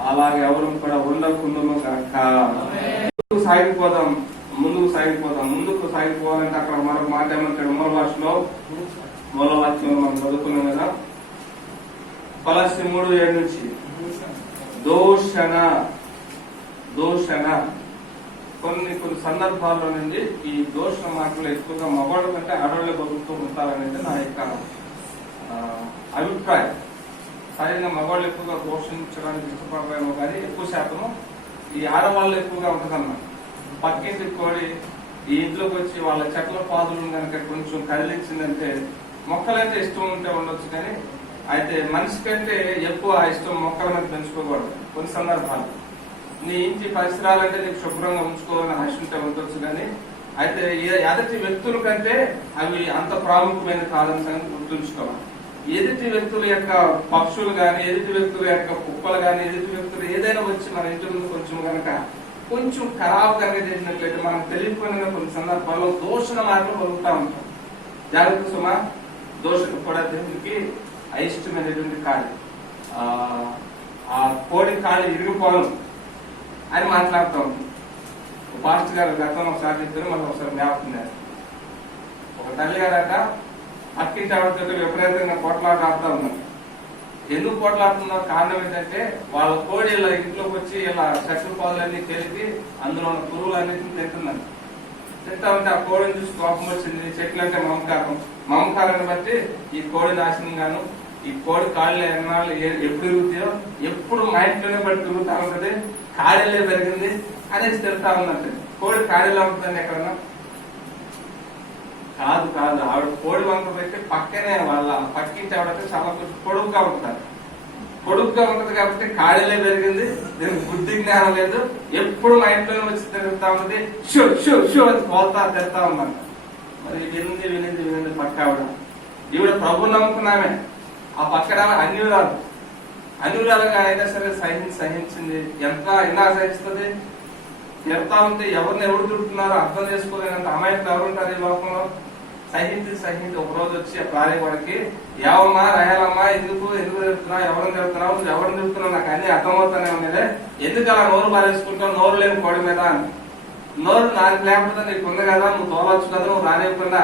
అలాగే ఎవరు కూడా ఉండకుండా సాగిపోదాం. ముందుకు సాగిపోవాలంటే అక్కడ మరొక మాట ఏమంటాడు మూల భాషలో, మూల వాక్యంలో మనం చదువుకున్నాం కదా, Colossae 3:7 నుంచి దూషణ. కొన్ని సందర్భాల్లో నుండి ఈ దూషణ మాటలు ఎక్కువగా మగవాళ్ళ కంటే ఆడవాళ్ళే బతుకుతూ ఉంటారనేది నా యొక్క అభిప్రాయం. సరిగ్గా మగవాళ్ళు ఎక్కువగా పోషించడానికి ఇష్టపడలేమో కానీ ఎక్కువ శాతము ఈ ఆడవాళ్ళు ఎక్కువగా ఉంటుందన్నమాట. పక్కింటి కోడి ఈ ఇంట్లోకి వచ్చి వాళ్ళ చెట్ల పాదులను కనుక కొంచెం కదిలించిందంటే, మొక్కలంటే ఇష్టం ఉంటే ఉండొచ్చు కానీ అయితే మనిషి కంటే ఎక్కువ ఇష్టం మొక్కల మీద పెంచుకోకూడదు. కొన్ని సందర్భాలు నీ ఇంటి పరిసరాలంటే నీకు శుభ్రంగా ఉంచుకోవాలని ఆశ ఉంటే ఉండొచ్చు కానీ అయితే ఎదుటి వ్యక్తుల కంటే అవి అంత ప్రాముఖ్యమైన కాదని సంగతి గుర్తుంచుకోవాలి. ఎదుటి వ్యక్తుల యొక్క పక్షులు కానీ, ఎదుటి వ్యక్తుల యొక్క కుక్కలు కానీ, ఎదుటి వ్యక్తులు ఏదైనా వచ్చి మన ఇంటి ముందు కొంచెం ఖరాబు కనుక చేసినట్లయితే మనకు తెలియకపోయిన కొన్ని సందర్భాల్లో దూషణ మాటలు పలుకుతా ఉంటాం. జాగ్రత్త సుమా. దూషణ కూడా దేవునికి అయిష్టమైనటువంటి కాడి. ఆ కోడి కాడి ఇరిగిపోను అని మాట్లాడుతూ ఉంటాం. పాస్టర్ గారు గతంలో ఒకసారి చెప్తారు, మనం ఒకసారి జ్ఞాపకం చేస్తారు. ఒక తల్లి గారట పక్కింటి ఆవిడతో విపరీతంగా పోట్లాట ఆడుతూ ఉన్నారు. ఎందుకు పోట్లాడుతున్నారు కారణం ఏంటంటే, వాళ్ళ కోడి ఇలా ఇంట్లోకి వచ్చి ఇలా చెట్ల పాదులన్నీ తెలిపి అందులో ఉన్న పురుగులన్నింటినీ తింటున్నారు. తింటా ఉంటే ఆ కోడిని చూసి కోపం వచ్చింది. చెట్లు అంటే మమకారాన్ని బట్టి ఈ కోడి నాశనం గాను, ఈ కోడి కాళ్ళు ఎన్నాళ్ళు ఎప్పుడు తిరుగుతాయో, ఎప్పుడు మా ఇంట్లోనే బట్టి తిరుగుతా ఉంటది, కాడలే పెరిగింది అనేసి తిరుగుతా ఉన్నట్టు. కోడి కాడలా ఉంటుందండి ఎక్కడన్నా? కాదు. ఆవిడ కోడి వంక పెట్టి పక్కనే వాళ్ళ పక్కింటి ఆవిడైతే చాలా కొంచెం పొడుగుగా ఉంటది కాబట్టి కాడలే పెరిగింది. దీనికి బుద్ధి జ్ఞానం లేదు, ఎప్పుడు మా ఇంట్లోనే వచ్చి తిరుగుతా ఉన్నది, షూ అని పోతా తిరుగుతా ఉన్నాను. మరి వినింది పక్క ఆవిడ. ఈవిడ ప్రభు నమ్ముకున్నామే. ఆ పక్కన అన్యురాలుగా అయినా సరే సహించింది. ఎలా సహిస్తుంది? తిడతా ఉంటే ఎవరు తిడుతున్నారో అర్థం చేసుకోలేనంత అమాయకులు ఎవరుంటారు ఈ లోకంలో? సహించి ఒక రోజు వచ్చి ఆ భార్య వాడికి, ఏవమ్మా రాయాలమ్మా, ఎందుకు తిడుతున్నావు, ఎవరిని తిడుతున్నావు, నాకు అన్ని అర్థమవుతానే ఉన్నదే, ఎందుకు అలా నోరు బారేసుకుంటావు, నోరు లేని కోడి మీద అని. నోరు నాకు లేకపోతే నీకు ఉంది కదా, నువ్వు తోలవచ్చు కదా, నువ్వు రానివ్వకుండా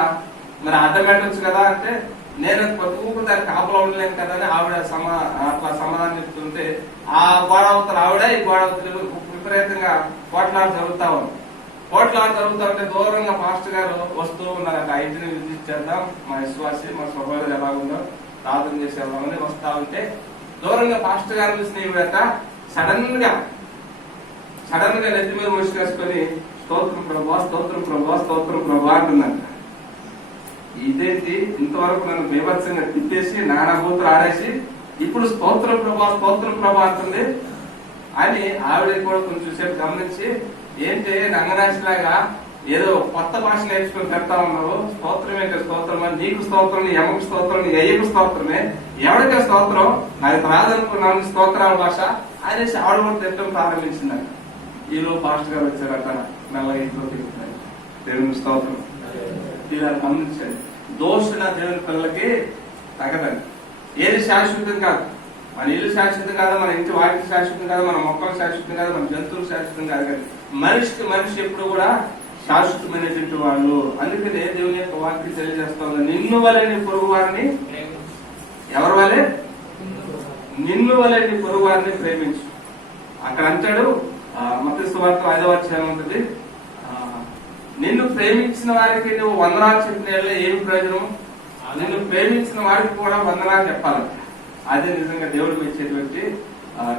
మరి అడ్డం పెట్టవచ్చు కదా అంటే, నేను ప్రతి దానికి కాపలా ఉండలేను కదా అని ఆవిడ అట్లా సమాధానం చెప్తుంటే, ఆ గోడవతలు ఆవిడ, ఈ గోడవతలు విపరీతంగా పోట్లాట జరుగుతా ఉంటే దూరంగా పాస్టర్ గారు వస్తూ ఉన్నారు. ఆ ఇంటిని విజిట్ చేద్దాం, మా విశ్వాసి మా స్వభావం ఎలాగుందో ప్రార్థన చేసేద్దామని వస్తా ఉంటే, దూరంగా పాస్టర్ గారు చూసిన ఈవిడ సడన్ గా నెత్తి మీద ముసుకేసుకొని స్తోత్రం ప్రభా అంటుందంట. ఇదేంటి, ఇంతవరకు నన్ను బీభత్సంగా తిప్పేసి నానాభూతులు ఆడేసి ఇప్పుడు స్తోత్రం ప్రభా అంటుంది అని ఆవిడ కూడా కొంచెం సేపు గమనించి, ఏంటి రంగనాశిలాగా ఏదో కొత్త భాష నేర్చుకుని పెడతా ఉన్నావు, స్తోత్రం ఏంటి స్తోత్రం అని, నీకు స్తోత్రం, నీ అమ్మకు స్తోత్రం, నీ అయ్యకు స్తోత్రమే, ఎవరికే స్తోత్రం, నాకు రాదనుకున్నాను స్తోత్రాల భాష అనేసి ఆవిడ కూడా తిట్టడం ప్రారంభించిందంట. ఈలో పాస్టర్ గారు వచ్చారట, మెల్లగా ఇంట్లో తిరుగుతున్నాయి. దేవుని స్తోత్రం. ఇలా గమనించండి, దోషణ దేవుని పిల్లలకి తగదండి. ఏది శాశ్వతం కాదు. మన ఇల్లు శాశ్వతం కాదు, మన ఇంటి వాటికి శాశ్వతం కాదు, మన మొక్కలు శాశ్వతం కాదు, మన జంతువులు శాశ్వతం కాదు. కానీ మనిషి ఎప్పుడు కూడా శాశ్వతమైనటువంటి వాళ్ళు. అందుకనే దేవుని యొక్క వాక్యం తెలియజేస్తా ఉంది, నిన్ను వలె నీ పొరుగు వారిని, ఎవరి వలె? నిన్ను వలె నీ పొరుగు వారిని ప్రేమించు. అక్కడ అంటాడు మత్తయి సువార్త 5వ అధ్యాయం ఉంటుంది, నిన్ను ప్రేమించిన వారికి నువ్వు వందనాలు చెప్పిన ఏమి ప్రయోజనం? నిన్ను ప్రేమించిన వాడికి కూడా వందనాలు చెప్పాలి. అదే నిజంగా దేవుడు మెచ్చేటువంటి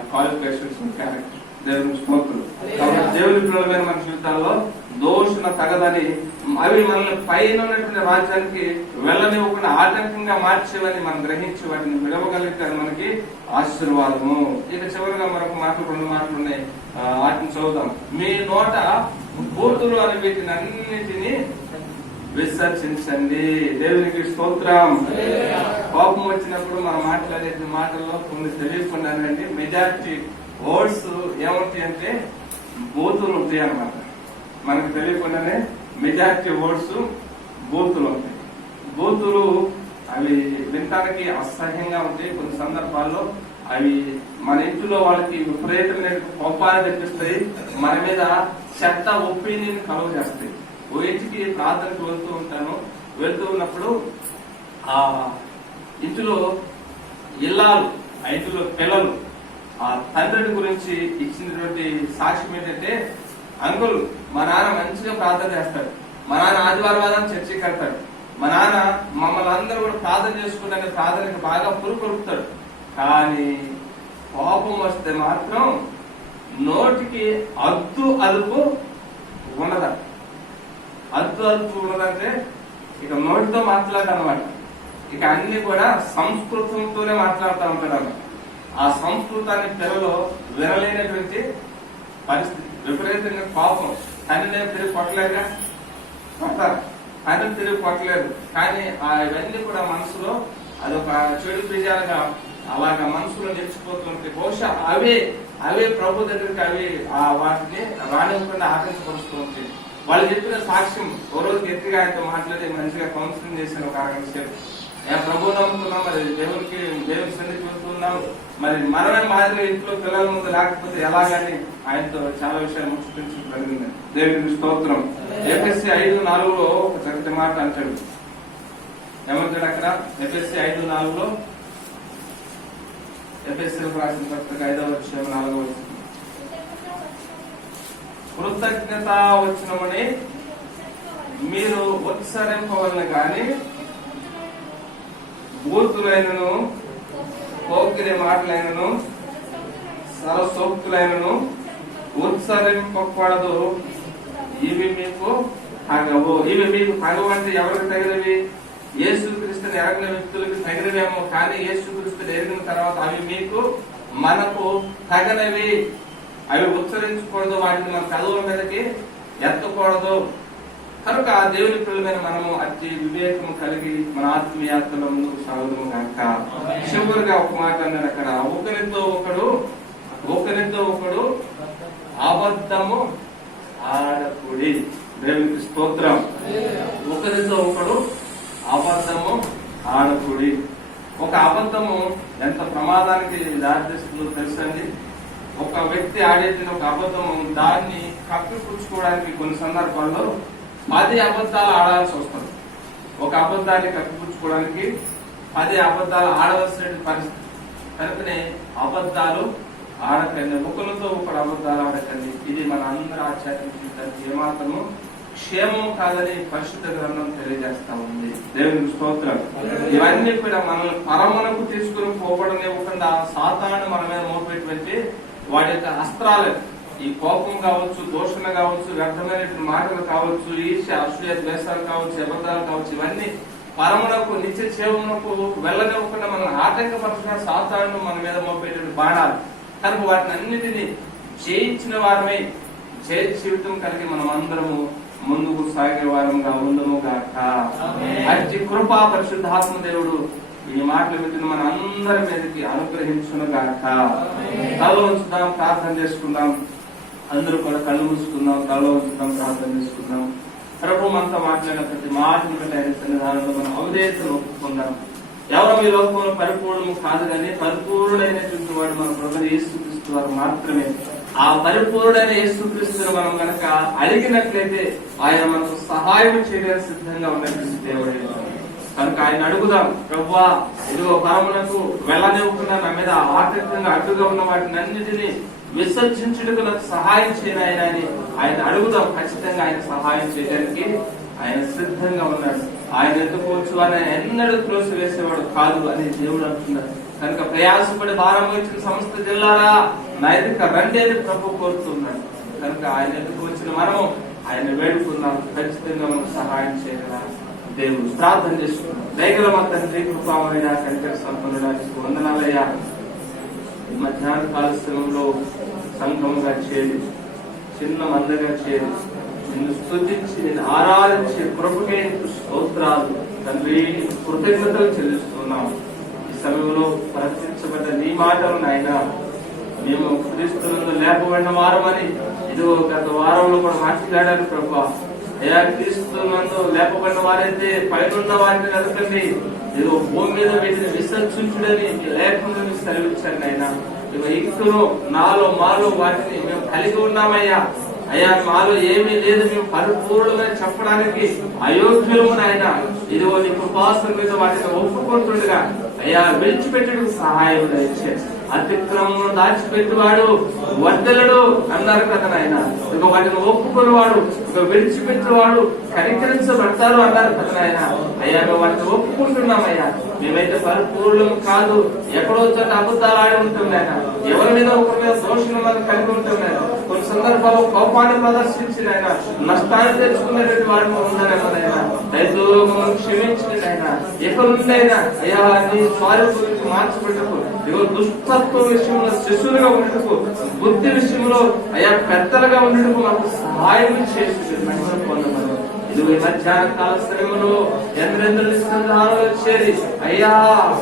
క్వాలిఫికేషన్స్ క్యారెక్టర్. దేవుని స్తోత్రం. కాబట్టి దేవుని పిల్లలమైన మన జీవితాల్లో దోషణ తగదని, అవి మనల్ని పైన ఉన్నటువంటి రాజ్యానికి వెళ్ళనివ్వకుండా ఆటంకంగా మార్చేవని మనం గ్రహించి వాటిని విడవగలిగితే అది మనకి ఆశీర్వాదము. ఇక చివరిగా మరొక మాటలు, 2 మాటలు ఉన్నాయి, వాటిని చదువుతాం. మీ నోట బూతులు అని వీటిని అన్నిటినీ విసర్జించండి. దేవునికి స్తోత్రం. కోపం వచ్చినప్పుడు మనం మాట్లాడే మాటల్లో కొన్ని తెలియకుండానండి మెజారిటీ వర్డ్స్ ఏముంటాయి అంటే బూతులు ఉంటాయి అన్నమాట. మనకు తెలియకుండానే మెజారిటీ వర్డ్స్ బూతులు ఉంటాయి. బూతులు అవి వినటానికి అసహ్యంగా ఉంటాయి. కొన్ని సందర్భాల్లో అవి మన ఇంట్లో వాళ్ళకి విపరీతమైన కోపాన్ని తెప్పిస్తాయి. మన మీద చెత్త ఒపీనియన్ కలుగ చేస్తాయి. ఓ ఇంటికి ప్రార్థనకు వెళ్తూ ఉన్నప్పుడు ఆ ఇంటిలో ఇల్లాలు, ఆ ఇంటిలో పిల్లలు ఆ తండ్రిని గురించి ఇచ్చినటువంటి సాక్ష్యం ఏంటంటే, అంకుల్ మా నాన్న మంచిగా ప్రార్థన చేస్తాడు, మా నాన్న ఆదివారం చర్చికి వెళ్తాడు, మా నాన్న మమ్మల్ని అందరూ కూడా ప్రార్థన చేసుకుంటే ప్రార్థనకి బాగా పురుకొలుపుతాడు, కానీ కోపం వస్తే మాత్రం నోటికి అద్దు అదుపు ఉండదు. అద్దు అదుపు ఉండదంటే ఇక నోటితో మాట్లాడనమాట. ఇక అన్ని కూడా సంస్కృతంతోనే మాట్లాడుతూ ఉంటాడు అన్నమాట. ఆ సంస్కృతాన్ని పిల్లలు వినలేనటువంటి పరిస్థితి. విపరీతంగా కోపం. తండ్రిని తిరిగి కొట్టలేదుగా, కొడతారు. తండ్రిని తిరిగి కొట్టలేదు, కానీ ఇవన్నీ కూడా మనసులో అదొక చెడు బీజాలుగా అలాగా మనసులో నిలిచిపోతుంటే బహుశా అవే ప్రభు దగ్గరికి వాటిని రానివ్వకుండా ఆకర్షపరుస్తూ ఉంటాయి. వాళ్ళు చెప్పిన సాక్ష్యం ఓ రోజు గట్టిగా ఆయనతో మాట్లాడి మంచిగా కౌన్సిలింగ్ చేశాను ఒక 6 గంటల సేపు. ప్రభు నమ్ముతున్నాం, మరి దేవుని సన్నిధి చూస్తున్నాం, మరి మనమే మాదిరి ఇంట్లో పిల్లల ముందు లేకపోతే ఎలాగని ఆయనతో చాలా విషయాలు ముఖ్యించడం జరిగింది. దేవుని స్తోత్రం. ఎఫ్ఎస్సి 5:4 ఒక చక్కటి మాట అంటాడు. ఏమంటాడు అక్కడ? ఎఫ్ఎస్సి 5:4 ఎఫ్ఎస్సి రాసిన పత్రిక 5వ అధ్యాయం 4వ వచనం. కృతజ్ఞత వచనమని మీరు ఉత్సరింపవలెను గాని బూతులైనను, పోకిరి మాటలైనను, సరసోక్తులైనను ఉత్సరింపకూడదు. ఇవి మీకు తగవు. ఇవి మీకు తగవు అంటే ఎవరికి తగినవి? యేసుక్రీస్తుని ఎరగిన వ్యక్తులకు తగినవేమో, కానీ యేసుక్రీస్తుని ఎరిగిన తర్వాత అవి మీకు మనకు తగనవి. అవి ఉచ్చరించకూడదు, వాటిని మన కదవుల మీదకి ఎత్తకూడదు. కనుక దేవుని పిల్లలైన మనము అతి వివేకము కలిగి మన ఆత్మీయాత్మలో ముందుకు సాగుదాము కనుక. చివరిగా ఒక మాట అన్నాడు అక్కడ, ఒకరితో ఒకడు అబద్ధము ఆడకుడి. దేవునికి స్తోత్రం. ఒకరితో ఒకడు అబద్ధము ఆడకుడి. ఒక అబద్ధము ఎంత ప్రమాదానికి దారితీస్తుందో తెలుసండి. ఒక వ్యక్తి ఆడేసిన ఒక అబద్ధము దాన్ని కప్పిపుచ్చుకోవడానికి కొన్ని సందర్భాల్లో 10 అబద్ధాలు ఆడాల్సి వస్తుంది. ఒక అబద్ధాన్ని కప్పిపుచ్చుకోవడానికి 10 అబద్ధాలు ఆడవలసిన పరిస్థితి. కనుకనే అబద్ధాలు ఆడకండి, ఒకరితో ఒకరు అబద్ధాలు ఆడకండి. ఇది మన అందరూ ఆచరించడానికి ఏమాత్రము క్షేమం కాదని పరిశుద్ధ గ్రంథం తెలియజేస్తా ఉంది. దేవుని స్తోత్రం. ఇవన్నీ కూడా మనల్ని పరమునకు తీసుకుని పోవడనివ్వకుండా సాతాను మన మీద మోపెట్టి వాటి యొక్క అస్త్రాలు, ఈ కోపం కావచ్చు, దోషణ కావచ్చు, వ్యర్థమైన మాటలు కావచ్చు, ఈర్ష్య, అసూయ, ద్వేషాలు కావచ్చు, అబద్ధాలు కావచ్చు, ఇవన్నీ పరమునకు నిత్య జీవమునకు వెళ్ళనివ్వకుండా మనం ఆటంకపరచిన సాతాను మన మీద మోపేటువంటి బాణాలు. కనుక వాటిని అన్నిటినీ జయించిన వారమే జయ జీవితం కలిగి మనం అందరము ముందుకు సాగే వారంగా ఉందము గాక. అతి కృపా పరిశుద్ధాత్మ దేవుడు ఈ మాటలు వింటున్న మన అందరి మీదకి అనుగ్రహించును గాక. తల ఉంచుదాం, ప్రార్థన చేసుకుందాం. అందరూ కూడా కళ్ళు మూసుకుందాం, తల ఉంచుదాం, ప్రార్థన చేసుకుందాం. ప్రభు మనతో మాట్లాడిన ప్రతి మాటను బట్టి ఆయన సన్నిధానంలో మనం అవిధేయతను ఒప్పుకుందాం. ఎవరు ఈ లోకంలో పరిపూర్ణము కాదు కానీ పరిపూర్ణుడైనటువంటి వాడు మన ప్రభు యేసుక్రీస్తు వారు మాత్రమే. ఆ పరిపూర్ణుడైన యేసుక్రీస్తును మనం కనుక అడిగినట్లయితే ఆయన మనకు సహాయం చేయడానికి సిద్ధంగా ఉన్నటువంటి దేవుడు. కనుక ఆయన అడుగుదాం, ప్రభువా ఇదిగో పరమునకు వెళ్ళనివ్వకుండా నా మీద ఆటంకంగా అడ్డుగా ఉన్న వాటిని అన్నిటినీ విసర్జించుటకు నాకు సహాయం చేయను ఆయన అని ఆయన అడుగుదాం. ఖచ్చితంగా ఆయన సహాయం చేయడానికి ఆయన సిద్ధంగా ఉన్నాడు. ఆయన ఎందుకు వచ్చు అని ఎన్నడూ త్రోసివేసేవాడు కాదు అని దేవుడు అంటున్నాడు. కనుక ప్రయాసపడి భారం వచ్చిన సమస్త జిల్లారా నా ఎదుక రండి అని ప్రభు కోరుతున్నాడు. కనుక ఆయన ఎందుకు వచ్చిన మనము ఆయన వేడుకున్నాం, ఖచ్చితంగా మనకు సహాయం చేయగల దేవుడు. ప్రార్థన చేసుకున్నాం. దయగల మా తండ్రి, కృపామయుడా, కనికర సంపన్నుడా, నీకు వందనాలయ్యా. మధ్యాహ్న కాల సమయంలో సంఘముగా చేరి, చిన్న మందగా చేరి నిన్ను స్తుతించి నిన్ను ఆరాధించి ప్రభుకే స్తోత్రాలు తండ్రి, కృతజ్ఞతలు చెల్లిస్తున్నాం. ఈ సమయంలో ప్రకటించబడ్డ నీ మాటలు నాయన, మేము క్రీస్తునందు లేపబడిన వారమని ఇదిగో గత వారంలో కూడా మాట్లాడారు ప్రభా. అయ్యా, క్రీస్తునందు లేపబడిన వారైతే పైన వారిని నడకండి, ఇదిగో భూమి మీద వీటిని విసర్జించుడని మీ లేఖను సెలవించండి ఆయన. ఇదిగో ఇంకను నాలో మాలో వాటిని మేము కలిగి ఉన్నామయ్యా. అయ్యా, మాలో ఏమీ లేదు, మేము పరిపూర్ణంగా చెప్పడానికి అయోగ్యులము నాయన. ఇదిగో నీ కృపాసన మీద వాటిని ఒప్పుకుంటుండగా అయ్యా విడిచిపెట్టడానికి సహాయం ఇచ్చే. అతిక్రమం దాచిపెట్టువాడు వర్దలడు అన్నారు కదా నాయన. ఇక వాటిని ఒప్పుకునేవాడు, ఇక విడిచిపెట్టేవాడు కనికరించబడతారు అన్నారు కదా నాయన. అయ్యా, మేము వాటిని ఒప్పుకుంటున్నామయ్యా. మేమైతే పరిపూర్ణం కాదు, ఎక్కడో చోట అబద్ధాలు ఆడి ఉంటున్నాయన, ఎవరి మీద ఒకరి మీద దోషులను కలిగి ఉంటున్నాయన, కొన్ని సందర్భాల్లో కోపాన్ని ప్రదర్శించిన ఆయన నష్టాన్ని తెచ్చుకునేటువంటి వారిని ఉందనేమోనైనా రైతు మమ్మల్ని క్షమించిన ఆయన. ఎక్కడ ఉండైనా అయ్యా నీ స్వారి గురించి మార్చిపెట్టకు, ఇదిగో దుష్టత్వం విషయంలో శిశువులుగా ఉండటకు, బుద్ధి విషయంలో అయ్యా పెద్దలుగా ఉండటకు మాకు సహాయం చేసి మహిమను పొందమని. ఇదిగో ఈ మధ్యాహ్న కాల శ్రమలో ఎందరెందరి సంధానంలో చేరి అయ్యా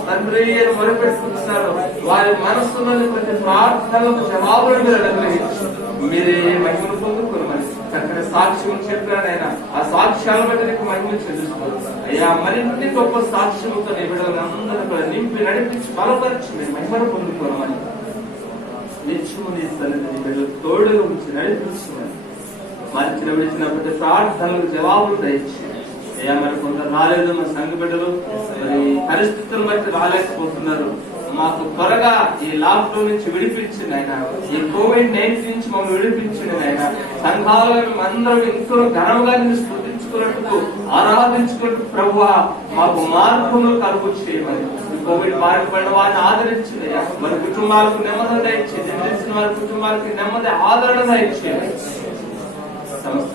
తండ్రి అని మొరపెట్టుకుంటున్నారు. వారి మనస్సులోని ప్రతి ప్రార్థనలకు జవాబులు మీరు అనుగ్రహించి మీరే మహిమను పొందుకోమని చక్కని సాక్ష్యం చెప్పాడు ఆయన. ఆ సాక్ష్యాల బట్టి నీకు మహిమను చెల్లిస్తారు అయ్యా. మరిన్ని గొప్ప సాక్ష్యముతో నీ బిడ్డలందరూ కూడా నింపి నడిపించి బలపరిచి మీరు మహిమను పొందుకోమని నిత్యము నీ సన్నిధిని బిడ్డలు తోడుగా ఉంచి నడిపించమని మరిచిన విడిచిన ప్రతి ప్రార్థనలకు జవాబులు దయచి అయ్యా. మరి కొందరు రాలేదు, మా సంఘ బిడ్డలు మరి పరిస్థితులను బట్టి రాలేకపోతున్నారు. మాకు త్వరగా ఈ లాక్డౌన్ నుంచి విడిపించింది ఆయన, ఈ COVID-19 నుంచి మమ్మల్ని విడిపించింది ఆయన. సంఘాలుగా మేమందరం ఎంతో ఘనముగా స్తుతించుకున్నట్టు ఆరాధించుకున్నట్టు ప్రభువా మాకు మార్పును కలుగు చేయమని. కోవిడ్ బారిన పడిన వారిని ఆదరించింది, వారి కుటుంబాలకు నెమ్మది దయచేది, నిలిచిన వారి కుటుంబాలకి నెమ్మది ఆదరణ దయచేది. సమస్త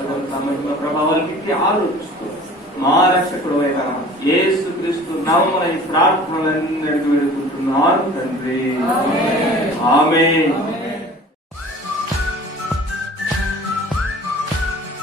ప్రభావాలకి ఆలోచిస్తూ మా రక్షకుడు అయిన యేసుక్రీస్తు నామమున ఈ ప్రార్థనలన్నీ వేడుకుంటున్నాను తండ్రి. ఆమేన్.